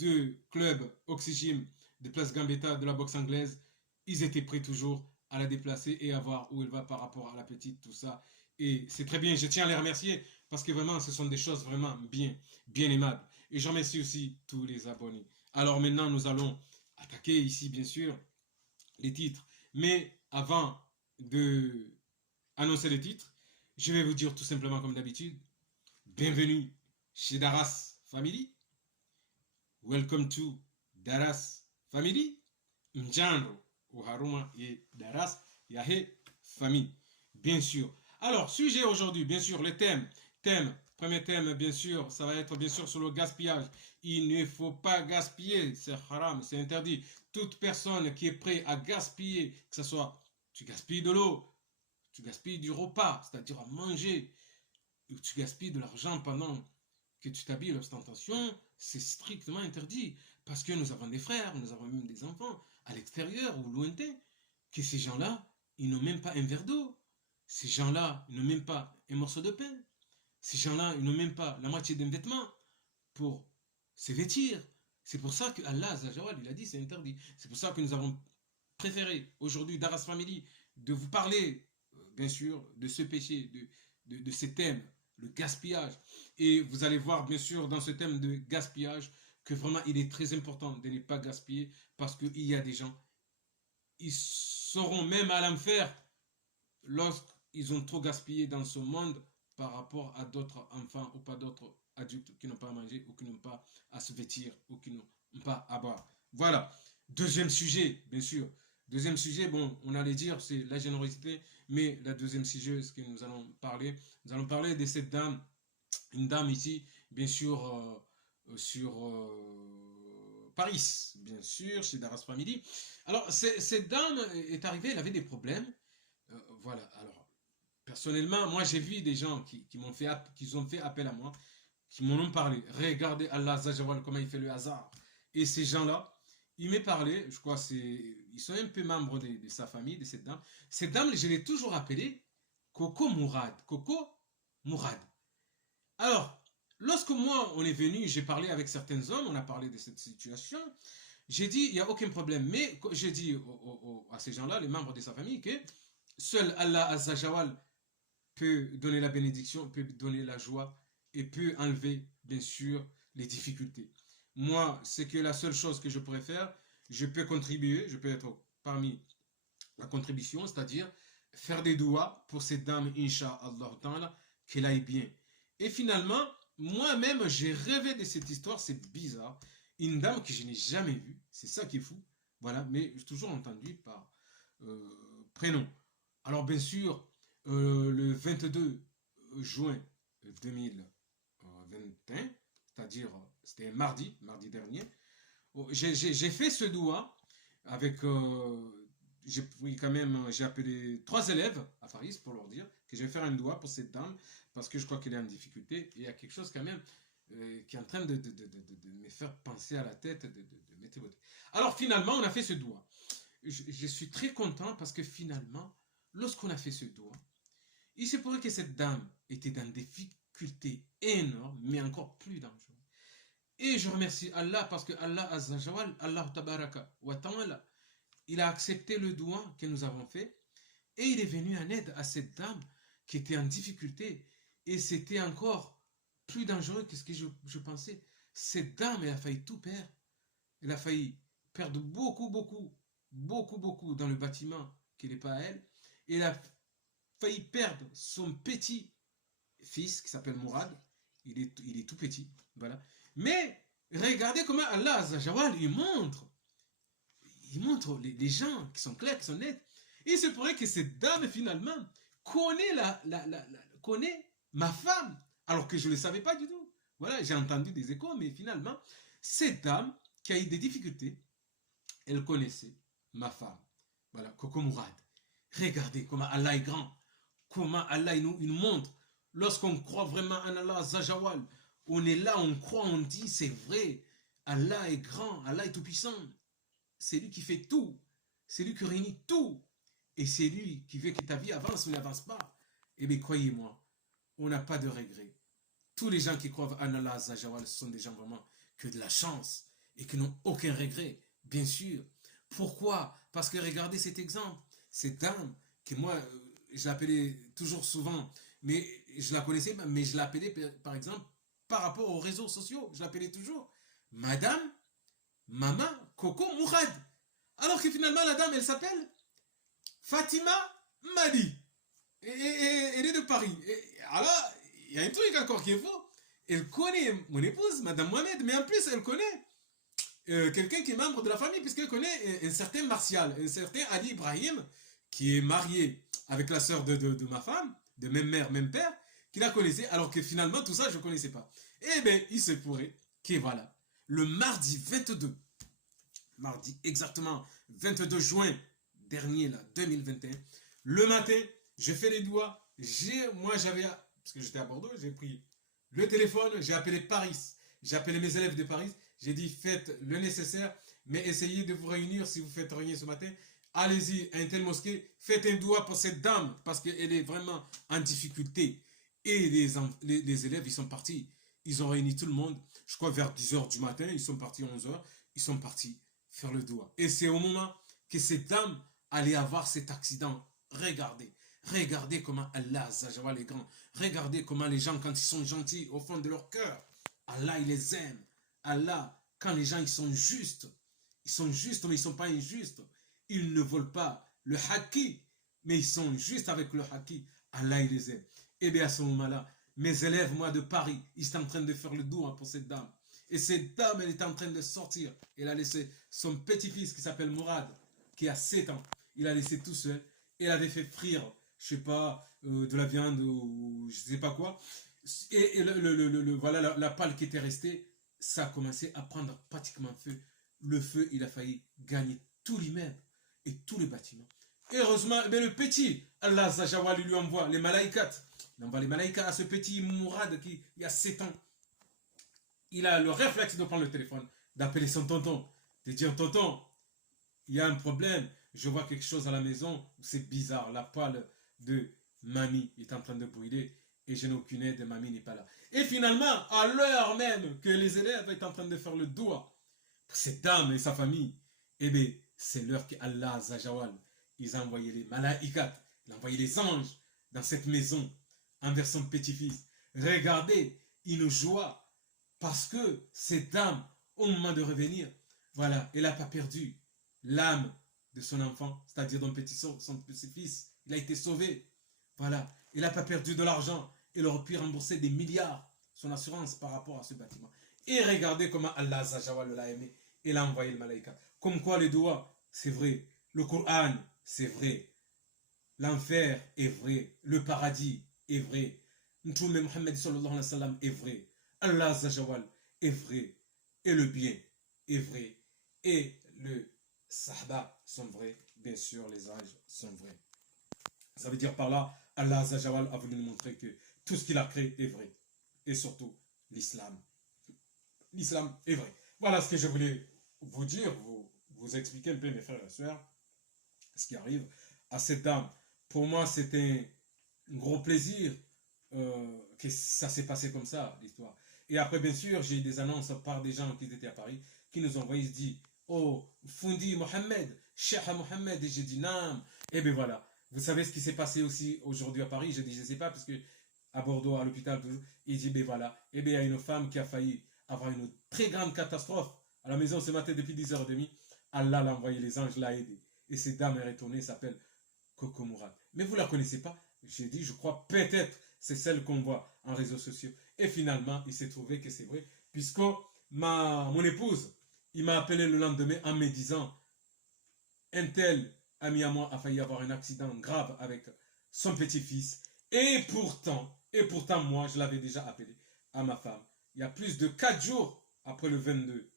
deux clubs Oxygym de Place Gambetta de la boxe anglaise, ils étaient prêts toujours à la déplacer et à voir où elle va par rapport à la petite, tout ça. Et c'est très bien, je tiens à les remercier parce que vraiment, ce sont des choses vraiment bien aimables. Et je remercie aussi tous les abonnés. Alors maintenant, nous allons attaquer ici, bien sûr, les titres. Mais avant de annoncer les titres, je vais vous dire tout simplement comme d'habitude, bienvenue chez Daras Family. Welcome to Daras Family. Mjandro, Uharuma et Daras Yahe Famille. Bien sûr. Alors, sujet aujourd'hui, bien sûr, le thème. Premier thème, bien sûr, ça va être bien sûr sur le gaspillage. Il ne faut pas gaspiller, c'est haram, c'est interdit. Toute personne qui est prête à gaspiller, que ce soit tu gaspilles de l'eau, tu gaspilles du repas, c'est-à-dire à manger, ou tu gaspilles de l'argent pendant que tu t'habilles à l'ostentation, c'est strictement interdit. Parce que nous avons des frères, nous avons même des enfants à l'extérieur ou lointain, que ces gens-là, ils n'ont même pas un verre d'eau. Ces gens-là, ils n'ont même pas un morceau de pain. Ces gens-là, ils n'ont même pas la moitié d'un vêtement pour se vêtir. C'est pour ça que Allah Azajawal, il a dit c'est interdit. C'est pour ça que nous avons préféré aujourd'hui Daras Family de vous parler, bien sûr, de ce péché, de ce thème, le gaspillage. Et vous allez voir, bien sûr, dans ce thème de gaspillage, que vraiment il est très important de ne pas gaspiller parce qu'il y a des gens, ils seront même à l'enfer lorsqu'ils ont trop gaspillé dans ce monde par rapport à d'autres enfants ou pas d'autres adultes qui n'ont pas à manger ou qui n'ont pas à se vêtir ou qui n'ont pas à boire. Voilà. Deuxième sujet, bien sûr. Deuxième sujet, bon, on allait dire c'est la générosité, mais la deuxième sujet, ce que nous allons parler de cette dame, une dame ici, bien sûr, sur Paris, bien sûr, chez Daras Family. Alors, cette dame est arrivée, elle avait des problèmes. Voilà, alors, personnellement, moi j'ai vu des gens qui ont fait appel à moi, qui m'en ont parlé. Regardez Allah Azajawal, comment il fait le hasard. Et ces gens-là, ils m'ont parlé, je crois ils sont un peu membres de sa famille, de cette dame. Cette dame, je l'ai toujours appelée Coco Mourad. Coco Mourad. Alors, lorsque moi, on est venu, j'ai parlé avec certains hommes, on a parlé de cette situation, j'ai dit, il n'y a aucun problème. Mais j'ai dit à ces gens-là, les membres de sa famille, que seul Allah Azajawal peut donner la bénédiction, peut donner la joie et peut enlever, bien sûr, les difficultés. Moi, c'est que la seule chose que je pourrais faire, je peux contribuer, je peux être parmi la contribution, c'est-à-dire faire des doigts pour cette dame, Inch'Allah, qu'elle aille bien. Et finalement, moi-même, j'ai rêvé de cette histoire, c'est bizarre. Une dame que je n'ai jamais vue, c'est ça qui est fou, voilà, mais j'ai toujours entendu par prénom. Alors, bien sûr, le 22 juin 2021, c'est-à-dire c'était mardi dernier, j'ai fait ce doigt avec, j'ai appelé 3 élèves à Paris pour leur dire que je vais faire un doigt pour cette dame parce que je crois qu'elle est en difficulté et il y a quelque chose quand même qui est en train de me faire penser à la tête, de mettre. Alors finalement, on a fait ce doigt. Je suis très content parce que finalement, lorsqu'on a fait ce doigt, il se pourrait que cette dame était dans des difficultés énormes, mais encore plus dangereuses. Et je remercie Allah parce que Allah Azzajawal, Allah Tabaraka wa Ta'ala, il a accepté le doigt que nous avons fait et il est venu en aide à cette dame qui était en difficulté. Et c'était encore plus dangereux que ce que je pensais. Cette dame, elle a failli tout perdre. Elle a failli perdre beaucoup dans le bâtiment qui n'est pas à elle. Et elle a failli perdre son petit fils qui s'appelle Mourad. Il est tout petit. Voilà. Mais regardez comment Allah Azzajawal, il montre les gens qui sont clairs, qui sont nets. Et c'est pour que cette dame, finalement, connaît ma femme, alors que je ne le savais pas du tout. Voilà, j'ai entendu des échos, mais finalement, cette dame qui a eu des difficultés, elle connaissait ma femme. Voilà, Coco Mourad. Regardez comment Allah est grand, comment Allah il nous montre. Lorsqu'on croit vraiment en Allah Azajawal, on est là, on croit, on dit, c'est vrai. Allah est grand, Allah est tout puissant. C'est lui qui fait tout. C'est lui qui réunit tout. Et c'est lui qui veut que ta vie avance ou n'avance pas. Eh bien, croyez-moi, on n'a pas de regrets. Tous les gens qui croient en Allah Azajawal, ce sont des gens vraiment que de la chance. et qui n'ont aucun regret, bien sûr. Pourquoi? Parce que regardez cet exemple, cette dame que moi, je l'appelais toujours souvent, mais je la connaissais, mais je l'appelais par exemple par rapport aux réseaux sociaux, je l'appelais toujours Madame Maman Coco Mourad. Alors que finalement la dame, elle s'appelle Fatima Madi. Et elle est de Paris. Et alors, il y a un truc encore qui est faux. Elle connaît mon épouse, Madame Mohamed, mais en plus, elle connaît quelqu'un qui est membre de la famille, puisqu'elle connaît un certain Martial, un certain Ali Ibrahim, qui est marié avec la sœur de ma femme, de même mère, même père, qui la connaissait, alors que finalement, tout ça, je ne connaissais pas. Eh bien, il se pourrait que voilà, le mardi 22, mardi exactement 22 juin dernier, là, 2021, le matin, je fais les doigts, moi j'avais, parce que j'étais à Bordeaux, j'ai pris le téléphone, j'ai appelé Paris, j'ai appelé mes élèves de Paris, j'ai dit faites le nécessaire, mais essayez de vous réunir si vous faites rien ce matin. Allez-y à une telle mosquée, faites un doigt pour cette dame parce qu'elle est vraiment en difficulté. Et les élèves, ils sont partis. Ils ont réuni tout le monde. Je crois vers 10h du matin, ils sont partis 11h. Ils sont partis faire le doigt. Et c'est au moment que cette dame allait avoir cet accident. Regardez. Regardez comment Allah, Zajawal est grand. Regardez comment les gens, quand ils sont gentils au fond de leur cœur, Allah, il les aime. Allah, quand les gens, ils sont justes, mais ils ne sont pas injustes. Ils ne veulent pas le haki, mais ils sont justes avec le haki. Allah, il les aime. Et bien à ce moment-là, mes élèves, moi de Paris, ils sont en train de faire le doigt pour cette dame. Et cette dame, elle est en train de sortir. Elle a laissé son petit-fils qui s'appelle Mourad, qui a 7 ans. Il a laissé tout seul. Elle avait fait frire, je ne sais pas, de la viande ou je ne sais pas quoi. Et voilà, la palle qui était restée, ça a commencé à prendre pratiquement feu. Le feu, il a failli gagner tout l'immeuble et tous les bâtiments. Et heureusement, mais le petit, Allah Zajawal lui envoie les malaïkats. Il envoie les malaïkats à ce petit Mourad qui il y a 7 ans. Il a le réflexe de prendre le téléphone, d'appeler son tonton, de dire tonton, il y a un problème, je vois quelque chose à la maison, c'est bizarre, la poêle de mamie est en train de brûler et je n'ai aucune aide, mamie n'est pas là. Et finalement, à l'heure même que les élèves étaient en train de faire le doigt pour cette dame et sa famille, eh bien, c'est l'heure que Allah Zajawal, ils ont envoyé les malaïkats, il a envoyé les anges dans cette maison envers son petit-fils. Regardez, une joie parce que cette dame, au moment de revenir, voilà, elle n'a pas perdu l'âme de son enfant, c'est-à-dire son petit-fils, il a été sauvé. Voilà, il n'a pas perdu de l'argent, il aurait pu rembourser des milliards, son assurance par rapport à ce bâtiment. Et regardez comment Allah Zajawal l'a aimé, il a envoyé le malaïka. Comme quoi les doigts, c'est vrai, le Coran, c'est vrai, l'enfer est vrai, le paradis est vrai, Mtume Muhammad sallallahu alayhi wa sallam est vrai, Allah Zajawal est vrai, et le bien est vrai, et le Sahaba sont vrais, bien sûr les anges sont vrais. Ça veut dire par là, Allah Zajawal a voulu nous montrer que tout ce qu'il a créé est vrai, et surtout l'islam. L'islam est vrai. Voilà ce que je voulais vous dire, vous expliquer un peu mes frères et sœurs, ce qui arrive à cette dame. Pour moi, c'était un gros plaisir que ça s'est passé comme ça, l'histoire. Et après, bien sûr, j'ai eu des annonces par des gens qui étaient à Paris, qui nous ont envoyé, ils se disent, oh, Fundi Mohamed, Cheikh Mohamed, et j'ai dit, non. Et bien voilà. Vous savez ce qui s'est passé aussi aujourd'hui à Paris? J'ai dit, je ne sais pas, parce que à Bordeaux, à l'hôpital, toujours, il dit, ben voilà. Et bien, il y a une femme qui a failli avoir une très grande catastrophe à la maison ce matin depuis 10h30. Allah l'a envoyé, les anges l'a aidé. Et cette dame est retournée, s'appelle Coco Mourad. Mais vous ne la connaissez pas? J'ai dit, je crois peut-être c'est celle qu'on voit en réseaux sociaux. Et finalement, il s'est trouvé que c'est vrai, puisque mon épouse, il m'a appelé le lendemain en me disant, un tel ami à moi a failli avoir un accident grave avec son petit-fils. Et pourtant, moi, je l'avais déjà appelé à ma femme. Il y a plus de 4 jours après le 22,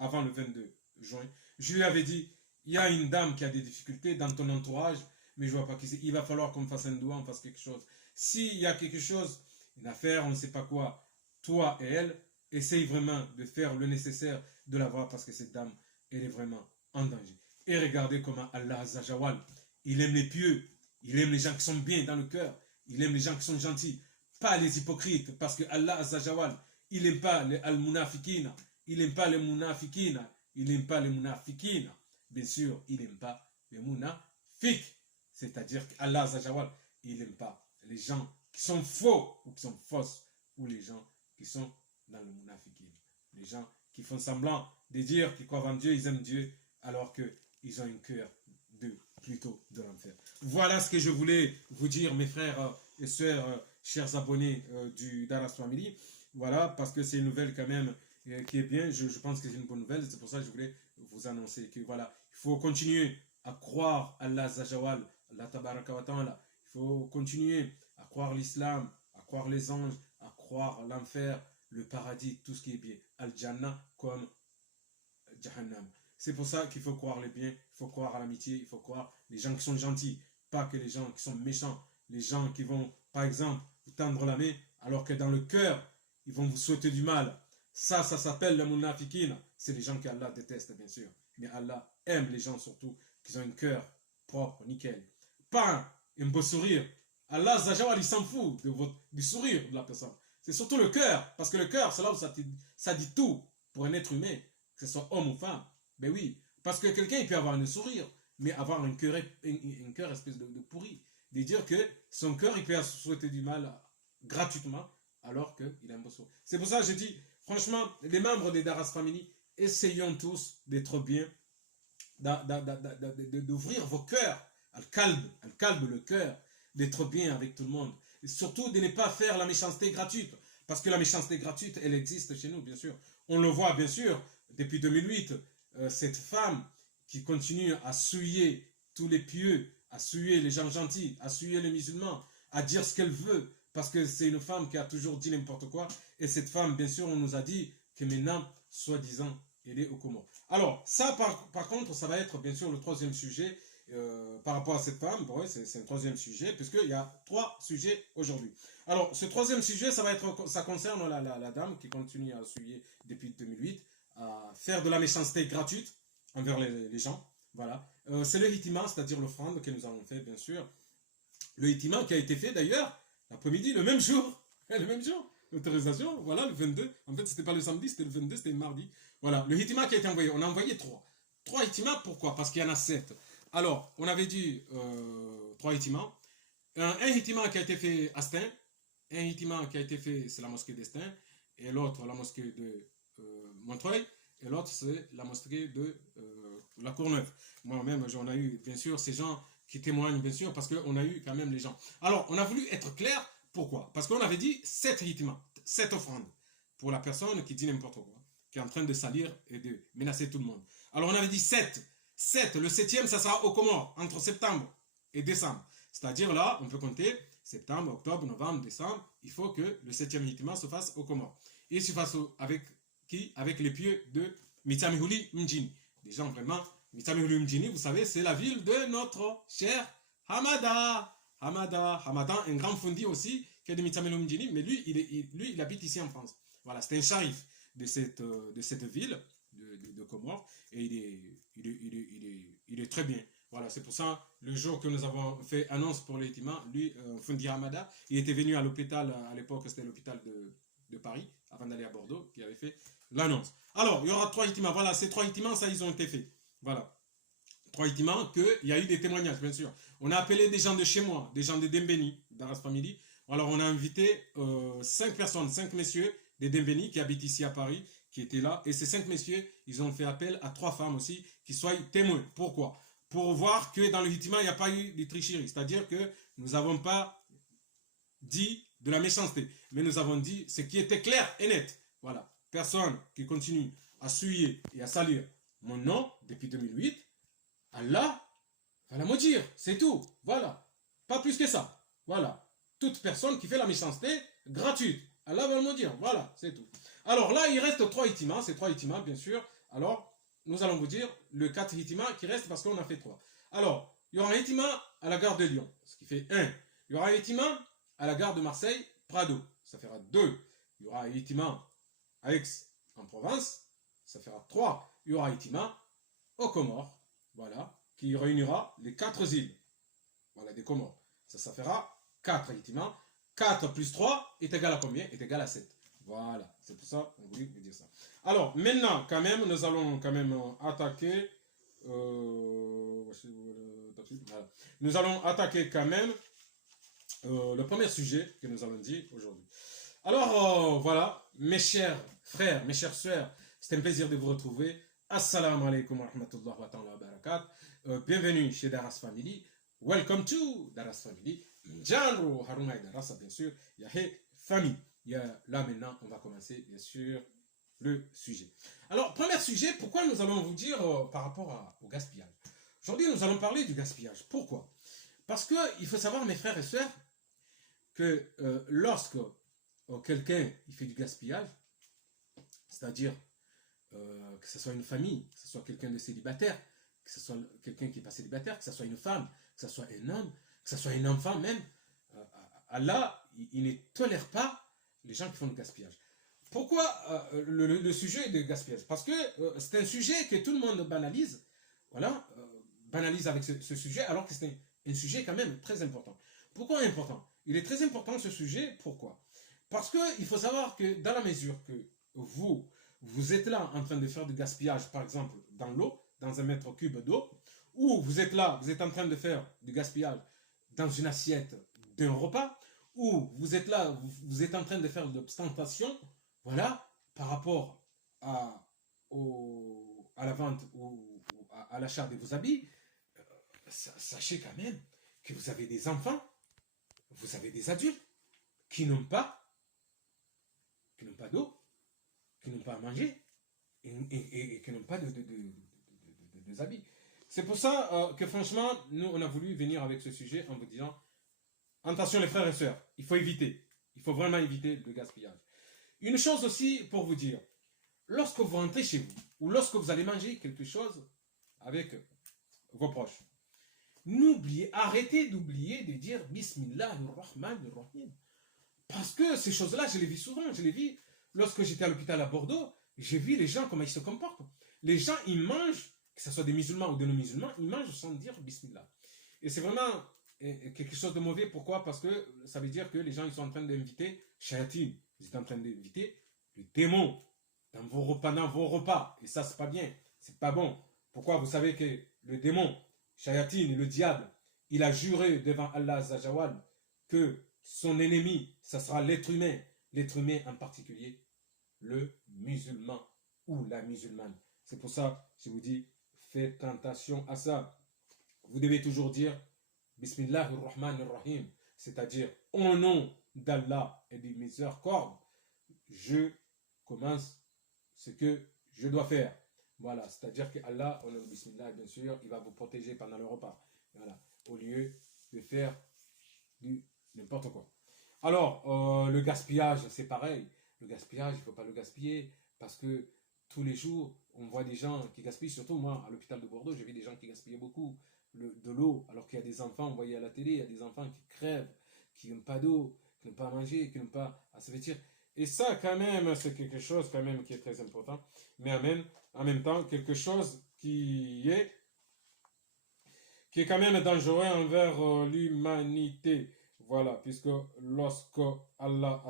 avant le 22 juin, je lui avais dit, il y a une dame qui a des difficultés dans ton entourage, mais je ne vois pas qui c'est. Il va falloir qu'on fasse un doigt, on fasse quelque chose. S'il y a quelque chose, une affaire, on ne sait pas quoi, toi et elle, essaye vraiment de faire le nécessaire de la voir parce que cette dame, elle est vraiment en danger. Et regardez comment Allah Zajawal, il aime les pieux, il aime les gens qui sont bien dans le cœur, il aime les gens qui sont gentils, pas les hypocrites, parce que Allah Zajawal, il n'aime pas les al-munafiqina, Il n'aime pas les munafikina. Il n'aime pas les munafikina. Bien sûr, il n'aime pas les munafiks. C'est-à-dire qu'Allah Azawajal, il n'aime pas les gens qui sont faux ou qui sont fausses, ou les gens qui sont dans le munafikin. Les gens qui font semblant de dire qu'ils croient en Dieu, ils aiment Dieu, alors qu'ils ont un cœur plutôt de l'enfer. Voilà ce que je voulais vous dire, mes frères et sœurs, chers abonnés du Daras Family. Voilà, parce que c'est une nouvelle quand même qui est bien. Je pense que c'est une bonne nouvelle. C'est pour ça que je voulais vous annoncer que voilà, il faut continuer à croire Allah Azawajal, Allah Tabaraka wa Ta'ala. Il faut continuer à croire l'islam, à croire les anges, à croire l'enfer, le paradis, tout ce qui est bien. Al-Jannah comme Jahannam. C'est pour ça qu'il faut croire les biens, il faut croire à l'amitié, il faut croire les gens qui sont gentils, pas que les gens qui sont méchants, les gens qui vont, par exemple, vous tendre la main, alors que dans le cœur, ils vont vous souhaiter du mal. Ça s'appelle le munafikin. C'est les gens qu'Allah déteste, bien sûr. Mais Allah aime les gens surtout qui ont un cœur propre, nickel. Pas un beau sourire. Allah Zajawal, il s'en fout du sourire de la personne. C'est surtout le cœur. Parce que le cœur, c'est là où ça dit tout pour un être humain, que ce soit homme ou femme. Ben oui. Parce que quelqu'un, il peut avoir un sourire, mais avoir un cœur espèce de pourri. De dire que son cœur, il peut souhaiter du mal gratuitement, alors qu'il a un beau sourire. C'est pour ça que je dis, franchement, les membres des Daras Family, essayons tous d'être bien, d'ouvrir vos cœurs, al-kalb, le cœur, d'être bien avec tout le monde. Et surtout de ne pas faire la méchanceté gratuite. Parce que la méchanceté gratuite, elle existe chez nous, bien sûr. On le voit, bien sûr, depuis 2008, cette femme qui continue à souiller tous les pieux, à souiller les gens gentils, à souiller les musulmans, à dire ce qu'elle veut, parce que c'est une femme qui a toujours dit n'importe quoi. Et cette femme, bien sûr, on nous a dit que maintenant, soi-disant, elle est au Comores. Alors, ça, par contre, ça va être, bien sûr, le troisième sujet par rapport à cette femme. Bon, ouais, c'est un troisième sujet, puisqu'il y a 3 sujets aujourd'hui. Alors, ce troisième sujet, ça concerne la dame qui continue à souiller depuis 2008, à faire de la méchanceté gratuite envers les gens. Voilà. C'est le hitima, c'est-à-dire l'offrande que nous avons fait, bien sûr. Le hitima qui a été fait, d'ailleurs, l'après-midi, le même jour. Le même jour. L'autorisation, voilà, le 22. En fait, c'était pas le samedi, c'était le 22, c'était le mardi. Voilà, le hitima qui a été envoyé. On a envoyé 3. 3 hitimas, pourquoi? Parce qu'il y en a 7. Alors, on avait dit 3 hitimas. Un hitima qui a été fait à Stein. Un hitima qui a été fait, c'est la mosquée d'Estaing. Et l'autre, la mosquée de Montreuil. Et l'autre, c'est la mosquée de la Courneuve. Moi-même, j'en ai eu, bien sûr, ces gens qui témoignent, bien sûr, parce qu'on a eu quand même les gens. Alors, on a voulu être clair. Pourquoi? Parce qu'on avait dit 7 hitima, 7 offrandes pour la personne qui dit n'importe quoi, qui est en train de salir et de menacer tout le monde. Alors, on avait dit 7. 7, le 7e, ça sera aux Comores, entre septembre et décembre. C'est-à-dire là, on peut compter septembre, octobre, novembre, décembre. Il faut que le 7e hitima se fasse aux Comores. Et il se fasse avec qui? Avec les pieux de Mitsamihuli Mjini. Des gens vraiment, Mitsamihuli Mjini, vous savez, c'est la ville de notre cher Hamada. Hamadan, un grand fondi aussi, qui est de Mitsamihuli Mjini, mais lui, il habite ici en France. Voilà, c'est un sharif de cette ville de Comores, et il est très bien. Voilà, c'est pour ça, le jour que nous avons fait annonce pour les hitima, lui, Fondi Hamada, il était venu à l'hôpital, à l'époque c'était l'hôpital de Paris, avant d'aller à Bordeaux, qui avait fait l'annonce. Alors, il y aura 3 hitima, voilà, ces 3 hitima, ça, ils ont été faits. Voilà. 3 hitima, qu'il y a eu des témoignages, bien sûr. On a appelé des gens de chez moi, des gens de Dembeni, d'Aras Family. Alors, on a invité 5 personnes, 5 messieurs de Dembeni qui habitent ici à Paris, qui étaient là. Et ces 5 messieurs, ils ont fait appel à 3 femmes aussi qui soient témoins. Pourquoi? Pour voir que dans le hitima, il n'y a pas eu de tricherie. C'est-à-dire que nous n'avons pas dit de la méchanceté, mais nous avons dit ce qui était clair et net. Voilà. Personne qui continue à souiller et à salir mon nom depuis 2008, Allah va la maudire, c'est tout. Voilà. Pas plus que ça. Voilà. Toute personne qui fait la méchanceté gratuite, Allah va le maudire. Voilà, c'est tout. Alors là, il reste 3 hitimas. C'est 3 hitimas, bien sûr. Alors, nous allons vous dire le 4 hitimas qui reste parce qu'on a fait 3. Alors, il y aura un hitima à la gare de Lyon, ce qui fait 1. Il y aura un hitima à la gare de Marseille, Prado, ça fera 2. Il y aura un hitima à Aix, en Provence, ça fera 3. Il y aura un hitima aux Comores, voilà, qui réunira les 4 îles, voilà, des Comores. Ça fera 4 hitima. 4 plus 3 est égal à combien? Est égal à 7. Voilà, c'est pour ça qu'on voulait vous dire ça. Alors, maintenant, quand même, nous allons quand même attaquer... voilà. Nous allons attaquer quand même le premier sujet que nous allons dire aujourd'hui. Alors, voilà, mes chers frères, mes chères sœurs, c'est un plaisir de vous retrouver. Assalamu alaikum wa rahmatullahi wa ta'ala wa barakatuh. Bienvenue chez Daras Family. Welcome to Daras Family. Janro Haruna et Daras, bien sûr. Il y a famille. Là maintenant, on va commencer, bien sûr, le sujet. Alors, premier sujet, pourquoi nous allons vous dire par rapport au gaspillage. Aujourd'hui, nous allons parler du gaspillage. Pourquoi? Parce qu'il faut savoir, mes frères et sœurs, que lorsque quelqu'un il fait du gaspillage, c'est-à-dire que ce soit une famille, que ce soit quelqu'un de célibataire, que ce soit quelqu'un qui n'est pas célibataire, que ce soit une femme, que ce soit un homme, que ce soit un enfant même, Allah, il ne tolère pas les gens qui font du gaspillage. Pourquoi le sujet de gaspillage? Parce que c'est un sujet que tout le monde banalise, voilà, banalise avec ce sujet, alors que c'est un sujet quand même très important. Pourquoi important? Il est très important ce sujet, pourquoi? Parce qu'il faut savoir que dans la mesure que vous êtes là en train de faire du gaspillage, par exemple, dans l'eau, dans un mètre cube d'eau, ou vous êtes là, vous êtes en train de faire du gaspillage dans une assiette d'un repas, ou vous êtes là, vous êtes en train de faire de l'ostentation, voilà, par rapport à la vente ou à l'achat de vos habits, sachez quand même que vous avez des enfants, vous avez des adultes qui n'ont pas d'eau, qui n'ont pas à manger et qui n'ont pas de habits. C'est pour ça que franchement, nous, on a voulu venir avec ce sujet en vous disant, attention les frères et sœurs, il faut éviter, il faut vraiment éviter le gaspillage. Une chose aussi pour vous dire, lorsque vous rentrez chez vous, ou lorsque vous allez manger quelque chose avec vos proches, arrêtez d'oublier de dire Bismillahirrahmanirrahim. Parce que ces choses-là, je les vis souvent, je les vis lorsque j'étais à l'hôpital à Bordeaux, j'ai vu les gens comment ils se comportent. Les gens, ils mangent, que ce soit des musulmans ou des non-musulmans, ils mangent sans dire Bismillah. Et c'est vraiment quelque chose de mauvais. Pourquoi? Parce que ça veut dire que les gens, ils sont en train d'inviter Shayatin, ils sont en train d'inviter le démon dans vos repas. Et ça, c'est pas bien, c'est pas bon. Pourquoi? Vous savez que le démon, Shayatin, le diable, il a juré devant Allah Azzawajal que son ennemi, ça sera l'être humain en particulier, le musulman ou la musulmane. C'est pour ça que je vous dis, faites attention à ça. Vous devez toujours dire Bismillahirrahmanirrahim, c'est-à-dire au nom d'Allah et des miséricordes, je commence ce que je dois faire. Voilà, c'est-à-dire que Allah, au nom de Bismillah, bien sûr, il va vous protéger pendant le repas. Voilà, au lieu de faire du n'importe quoi. Alors, le gaspillage, c'est pareil. Le gaspillage, il ne faut pas le gaspiller parce que tous les jours, on voit des gens qui gaspillent. Surtout moi, à l'hôpital de Bordeaux, j'ai vu des gens qui gaspillaient beaucoup de l'eau, alors qu'il y a des enfants, on voyait à la télé, il y a des enfants qui crèvent, qui n'ont pas d'eau, qui n'ont pas à manger, qui n'ont pas à se vêtir. Et ça, quand même, c'est quelque chose quand même qui est très important. Mais en même temps, quelque chose qui est quand même dangereux envers l'humanité. Voilà, puisque lorsque Allah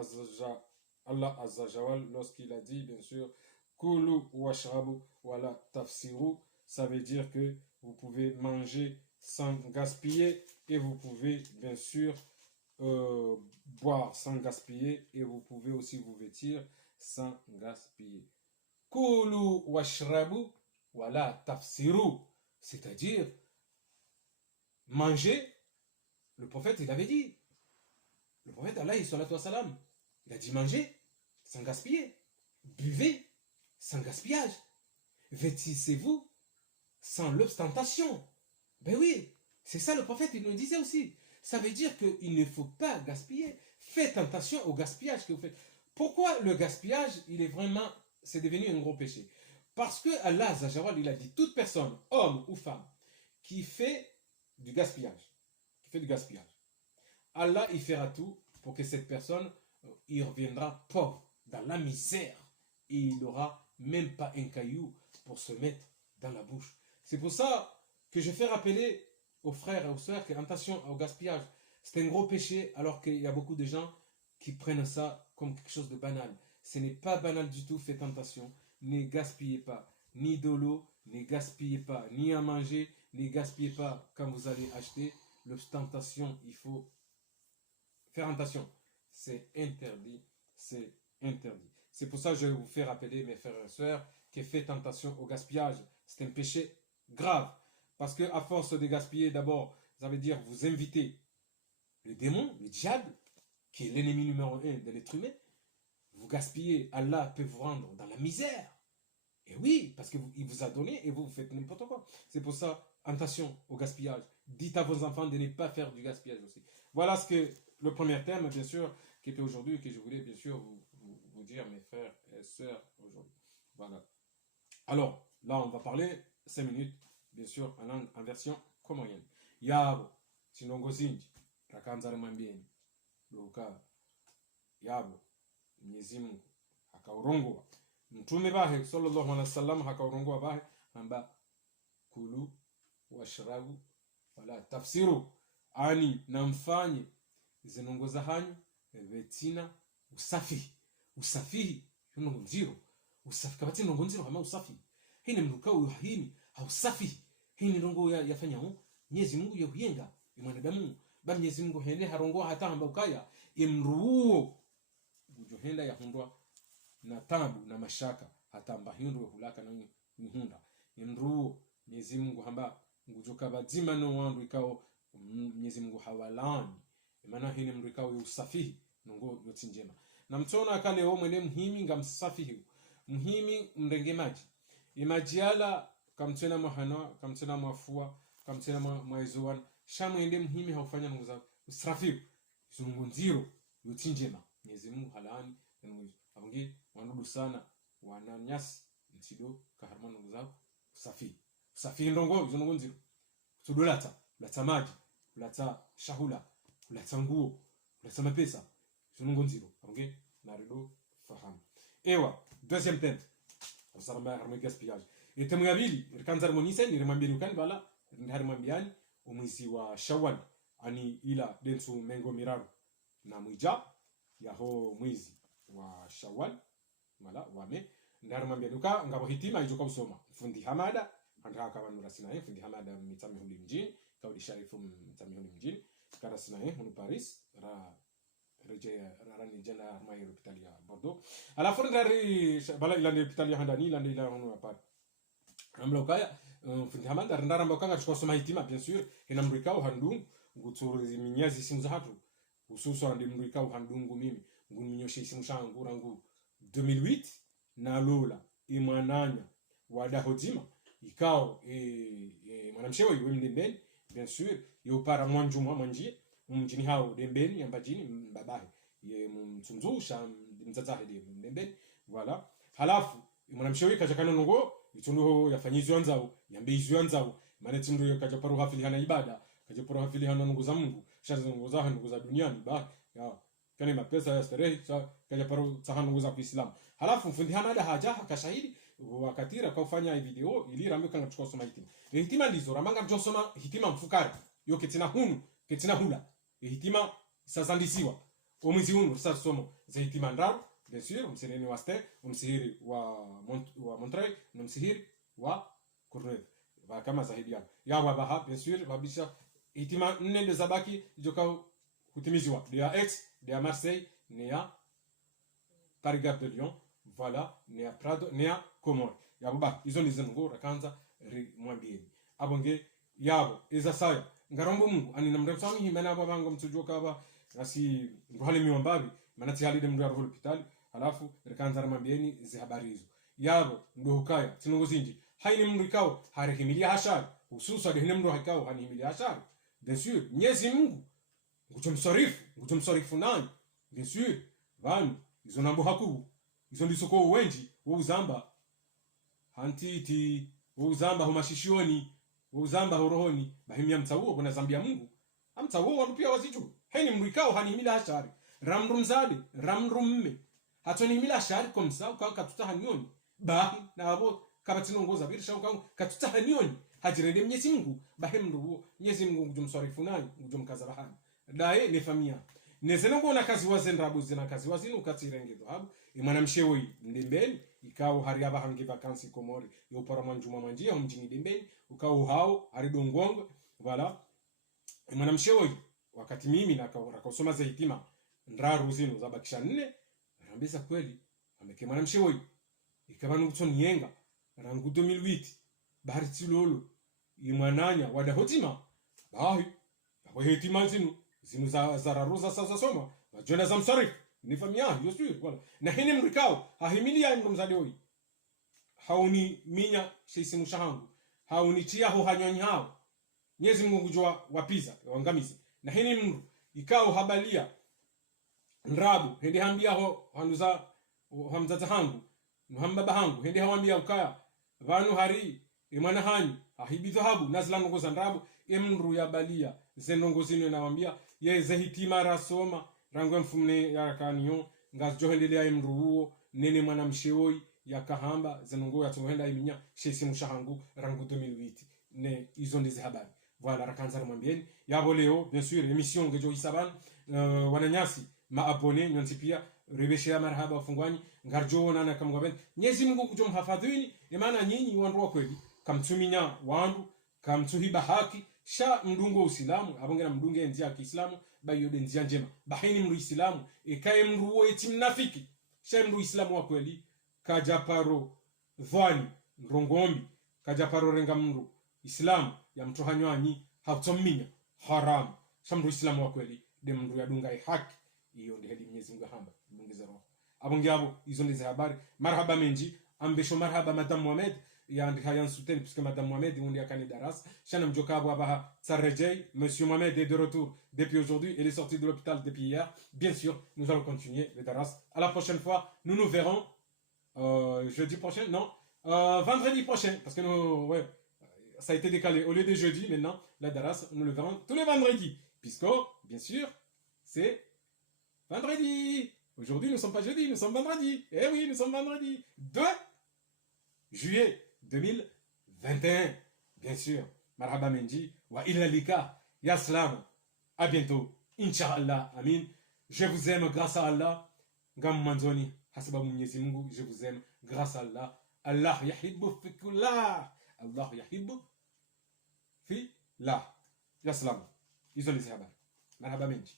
Azzawajal, lorsqu'il a dit, bien sûr, Kulu washrabu wala tafsiru, ça veut dire que vous pouvez manger sans gaspiller et vous pouvez, bien sûr, boire sans gaspiller et vous pouvez aussi vous vêtir sans gaspiller. Kulu washrabu wala tafsiru, c'est-à-dire manger. Le prophète, il avait dit, le prophète Allah, il a dit manger sans gaspiller, buvez sans gaspillage, vêtissez-vous sans l'ostentation. Ben oui, c'est ça le prophète, il nous disait aussi. Ça veut dire qu'il ne faut pas gaspiller. Faites attention au gaspillage que vous faites. Pourquoi le gaspillage, c'est devenu un gros péché? Parce que Allah Azzawajal, il a dit, toute personne, homme ou femme, qui fait du gaspillage, Allah, il fera tout pour que cette personne, il reviendra pauvre, dans la misère, et il n'aura même pas un caillou pour se mettre dans la bouche. C'est pour ça que je fais rappeler aux frères et aux sœurs que, attention au gaspillage, c'est un gros péché, alors qu'il y a beaucoup de gens qui prennent ça comme quelque chose de banal. Ce n'est pas banal du tout, faites attention. Ne gaspillez pas ni de l'eau, ne gaspillez pas ni à manger, ne gaspillez pas quand vous allez acheter. L'ostentation, il faut faire attention. C'est interdit, c'est interdit. C'est pour ça que je vais vous faire rappeler, mes frères et sœurs, que faites attention au gaspillage. C'est un péché grave. Parce que à force de gaspiller, d'abord, ça veut dire vous invitez le démon, le diable, qui est l'ennemi numéro 1 de l'être humain. Vous gaspillez, Allah peut vous rendre dans la misère. Et oui, parce qu'il vous a donné et vous faites n'importe quoi. C'est pour ça, attention au gaspillage. Dites à vos enfants de ne pas faire du gaspillage aussi. Voilà ce que le premier thème, bien sûr, qui était aujourd'hui, que je voulais bien sûr vous dire, mes frères et sœurs, aujourd'hui. Voilà. Alors, là, on va parler 5 minutes, bien sûr, en version comorienne. Yabo, sinongo zinji, rakanzare mwambieni, luka, yabo, Mwenyezi Mungu akaurongoa mtume bahe sallallahu alaihi wasallam akaurongoa bahe amba kulu washrabu wala tafsiru ani namfanye zinongoza hanyu vetina usafihi nongo nziro usafi kabati nongo nziro kama usafi hini mrukao hini hausafi hini nongo yafanya Mwenyezi Mungu yakuyenga imwanadamu ba Mwenyezi Mungu hende harongoa hata amba ukaya imruo gujohenda yahundwa na tabu na mashaka hata mbahindwe hulaka na nhunda imruo Mwenyezi Mungu hamba ngujoka bazima no wandu ikao Mwenyezi Mungu hawalani maana hili mndu ikao usafihi nongo yoti njema na mtona kale o mwene mhimi ngamsafihi mhimi mrenge maji imajiala kamtena mahana kamtena mafua kamtena mwaezoan shamwende mhimi haufanya nguza usrafihi zungu nziro yoti njema Mwenyezi Mungu halani abongi wanudu sana wananyasi ntido kaharmano nguzao usafi ndongo zungu nziro tudolata lata maji lata shahula lata nguo lata mapesa zungu nziro abongi narido fahamu ewa deuxième thème osaramba harmo gaspillage etemu ya bili rikanzar monise ni remambiri ukani bala harimambiani umwezi wa Shawwal ani ila densu mengo miraru na mwija yaho mwezi wa Shawwal mala wame ndarimambia duka ngabo hitima ijoka usoma fundi hamada andaka banura sinaye fundi hamada mitami huli mjini kaudi sharifu mitami huli mjini kara sinaye hunu Paris ra reje rani jana armai hospitali ya Bordeaux ala fundari bala ilande hospitali ya handani ilande ila hunu hapa amlo kaya fundi hamada ndara mbokanga tukosoma hitima bien sûr ina mrikao handung nguturi minyazi simu za hatu ususo andi mrikao handungu mimi nguminyoshe simu shangu rangu 2008 na lola imananya wada hojima ikao mwanamshewe ywe mdembeni bien sûr yo para mwanjuma mwanjie mjini hao dembeni ambajini mbabahe ye mtsumzusha mzazahe de mdembeni voilà halafu mwanamshewe kajakana ngo itundo yafanyizwa nzao yambizwa nzao maana itundo kajaparu hafili hana ibada kajaparu hafili hana nungu za Mungu shaza nungu za duniani ba ya kani mapesa ya starehe kajaparu sahanu nungu za Uislamu halafu mfundi hamada haja akashahidi wakatira kwa kufanya video ili rambe kanga tukosoma hitima ndizo ramanga mjosoma hitima mfukari yo ketina hunu ketina hula hitima sasandisiwa omwizi hunu sasa somo za hitima ndaro bien sûr mseneni wa ste msihiri wa Montreuil na msihiri wa Courneuve va kama zahidi ya wabaha bien sûr babisha hitima nne ndo zabaki joka kutimizwa de Aix de Marseille ne ya Paris Gare de Lyon voilà ne ya Prado ne ya Comore yabuba izo ndizo ngo rakanza mwambieni abonge yabo iza saya ngarombo Mungu ani namrefami himena babango mtujoka ba asi ndohale miwambabi manati halide mndu arho hospitali halafu rakanza mwambieni zi habari hizo yabo ndo hukaya tinongo zinji haini mndu ikao harekimilia hashari hususa de mndu hakao hanimilia hashari bien sûr Mwenyezi Mungu ngutumsarifu nani bien sûr vanu izo nambo haku izo ndisoko wenji wo uzamba hantiti wo uzamba homashishoni wo uzamba horohoni bahimia mtawo kuna zambia Mungu amtawo watu pia waziju heni mrikao hanimila hashari ramrumzade ramrumme hatoni mila hashari komsa ukaka tutahanioni bahi na abo kabatino ngoza birisha ukaka katutahanioni hajirede Mwenyezi Mungu bahimru Mwenyezi Mungu ngujumsarifu nani ngujumkaza bahani dae ne famia nezenongo na kazi wazendrabu zina kazi wazinu ukatirenge dhahabu imwana mshewoi ndembeni ikao hari aba hangi vakansi komori yo para manjuma manjia mjini dembeni ukao hao hari dongongo wala imwana mshewoi wakati mimi nakasoma za hitima ndaru zinu zabakisha 4 rambisa kweli ameke mwana mshewoi ikabanu kutoni yenga rangu 2008 bahari tilolo imwananya wada hotima bahi abo hitima zinu za raruza sasa soma wajona za msarifu ni famia yo sio wala na hini mrikao hahimilia mzadoi hauni minya sheisi mushahangu hauni tia ho hanyonyi hao Mwenyezi Mungu kujua wapiza wangamizi na hini mru ikao habalia nrabu hindi hambia ho hanuza hamzaza hangu muhamba hangu hindi hawambia ukaya vanu hari imana hanyu ahibi dhahabu nazla ngoza nrabu emru ya balia zenongo zinu nawambia ye zehitima rasoma rangu mfumne ya kaniyo ngazjohendelea emruo nene mwana mshewoi ya kahamba zenongo ya tumuhenda iminya shesi mushahangu rangu 2008 ne izo ndizi habari voilà rakanza mwambieni yabo leo bien sûr émission ngejo isaban wananyasi maabone nyonsi pia rebeshia marhaba wafungwani ngarjo nana kamgwaben Mwenyezi Mungu kujomhafadhini imana nyinyi wandu kweli kamtuminya wandu kamtuhiba haki sha mdungo usilamu abongera mdunge ndia ya Kiislamu bayode ndia njema bahini mru Islamu ekaye mruo eti mnafiki sha mru Islamu wa kweli kajaparo dhwani ndongombi kajaparo renga mru Islamu ya mtu hanywanyi hautominya haram sha mru Islamu wa kweli de mru ya dunga haki iyo ndi hedi Mwenyezi Mungu hamba mbongeza roho abongiabo izo ndize habari marhaba menji ambesho marhaba madam Mohamed ya ndi hayan soutien puisque madame Mohamed on est à Daras chana mjokabo abaha sarrejay monsieur Mohamed est de retour depuis aujourd'hui il est sorti de l'hôpital depuis hier bien sûr nous allons continuer le Daras à la prochaine fois nous nous verrons jeudi prochain non vendredi prochain parce que nous ouais ça a été décalé au lieu de jeudi maintenant la Daras nous le verrons tous les vendredis puisque bien sûr c'est vendredi. Aujourd'hui, nous ne sommes pas jeudi, nous sommes vendredi. Eh oui, nous sommes vendredi. 2 juillet 2021. Bien sûr. Marhaba Menji. Wa illa lika. Yaslam. À bientôt. Inch'Allah. Amin. Je vous aime grâce à Allah. Gam Manzoni. Hasba Mwenyezi Mungu. Je vous aime grâce à Allah. Allah yahibbu fikullah. Allah yahibbu fi la. Yaslam. Izo les habari. Marhaba Menji.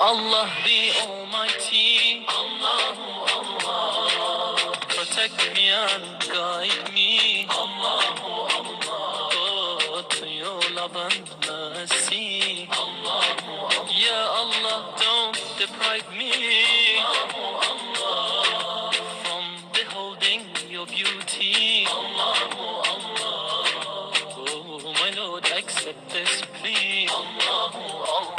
Allah the Almighty, Allahu Allah, protect me and guide me, Allahu Allah, go to your love and mercy, Allahu Allah, Ya Allah, don't deprive me, Allahu Allah, from beholding your beauty, Allahu Allah, oh my Lord, accept this plea, Allahu Allah.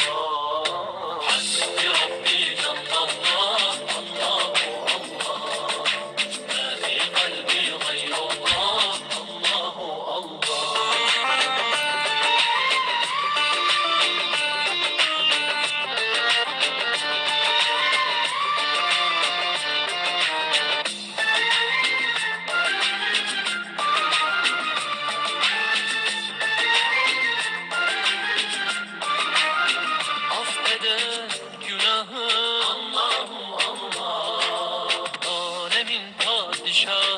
Show.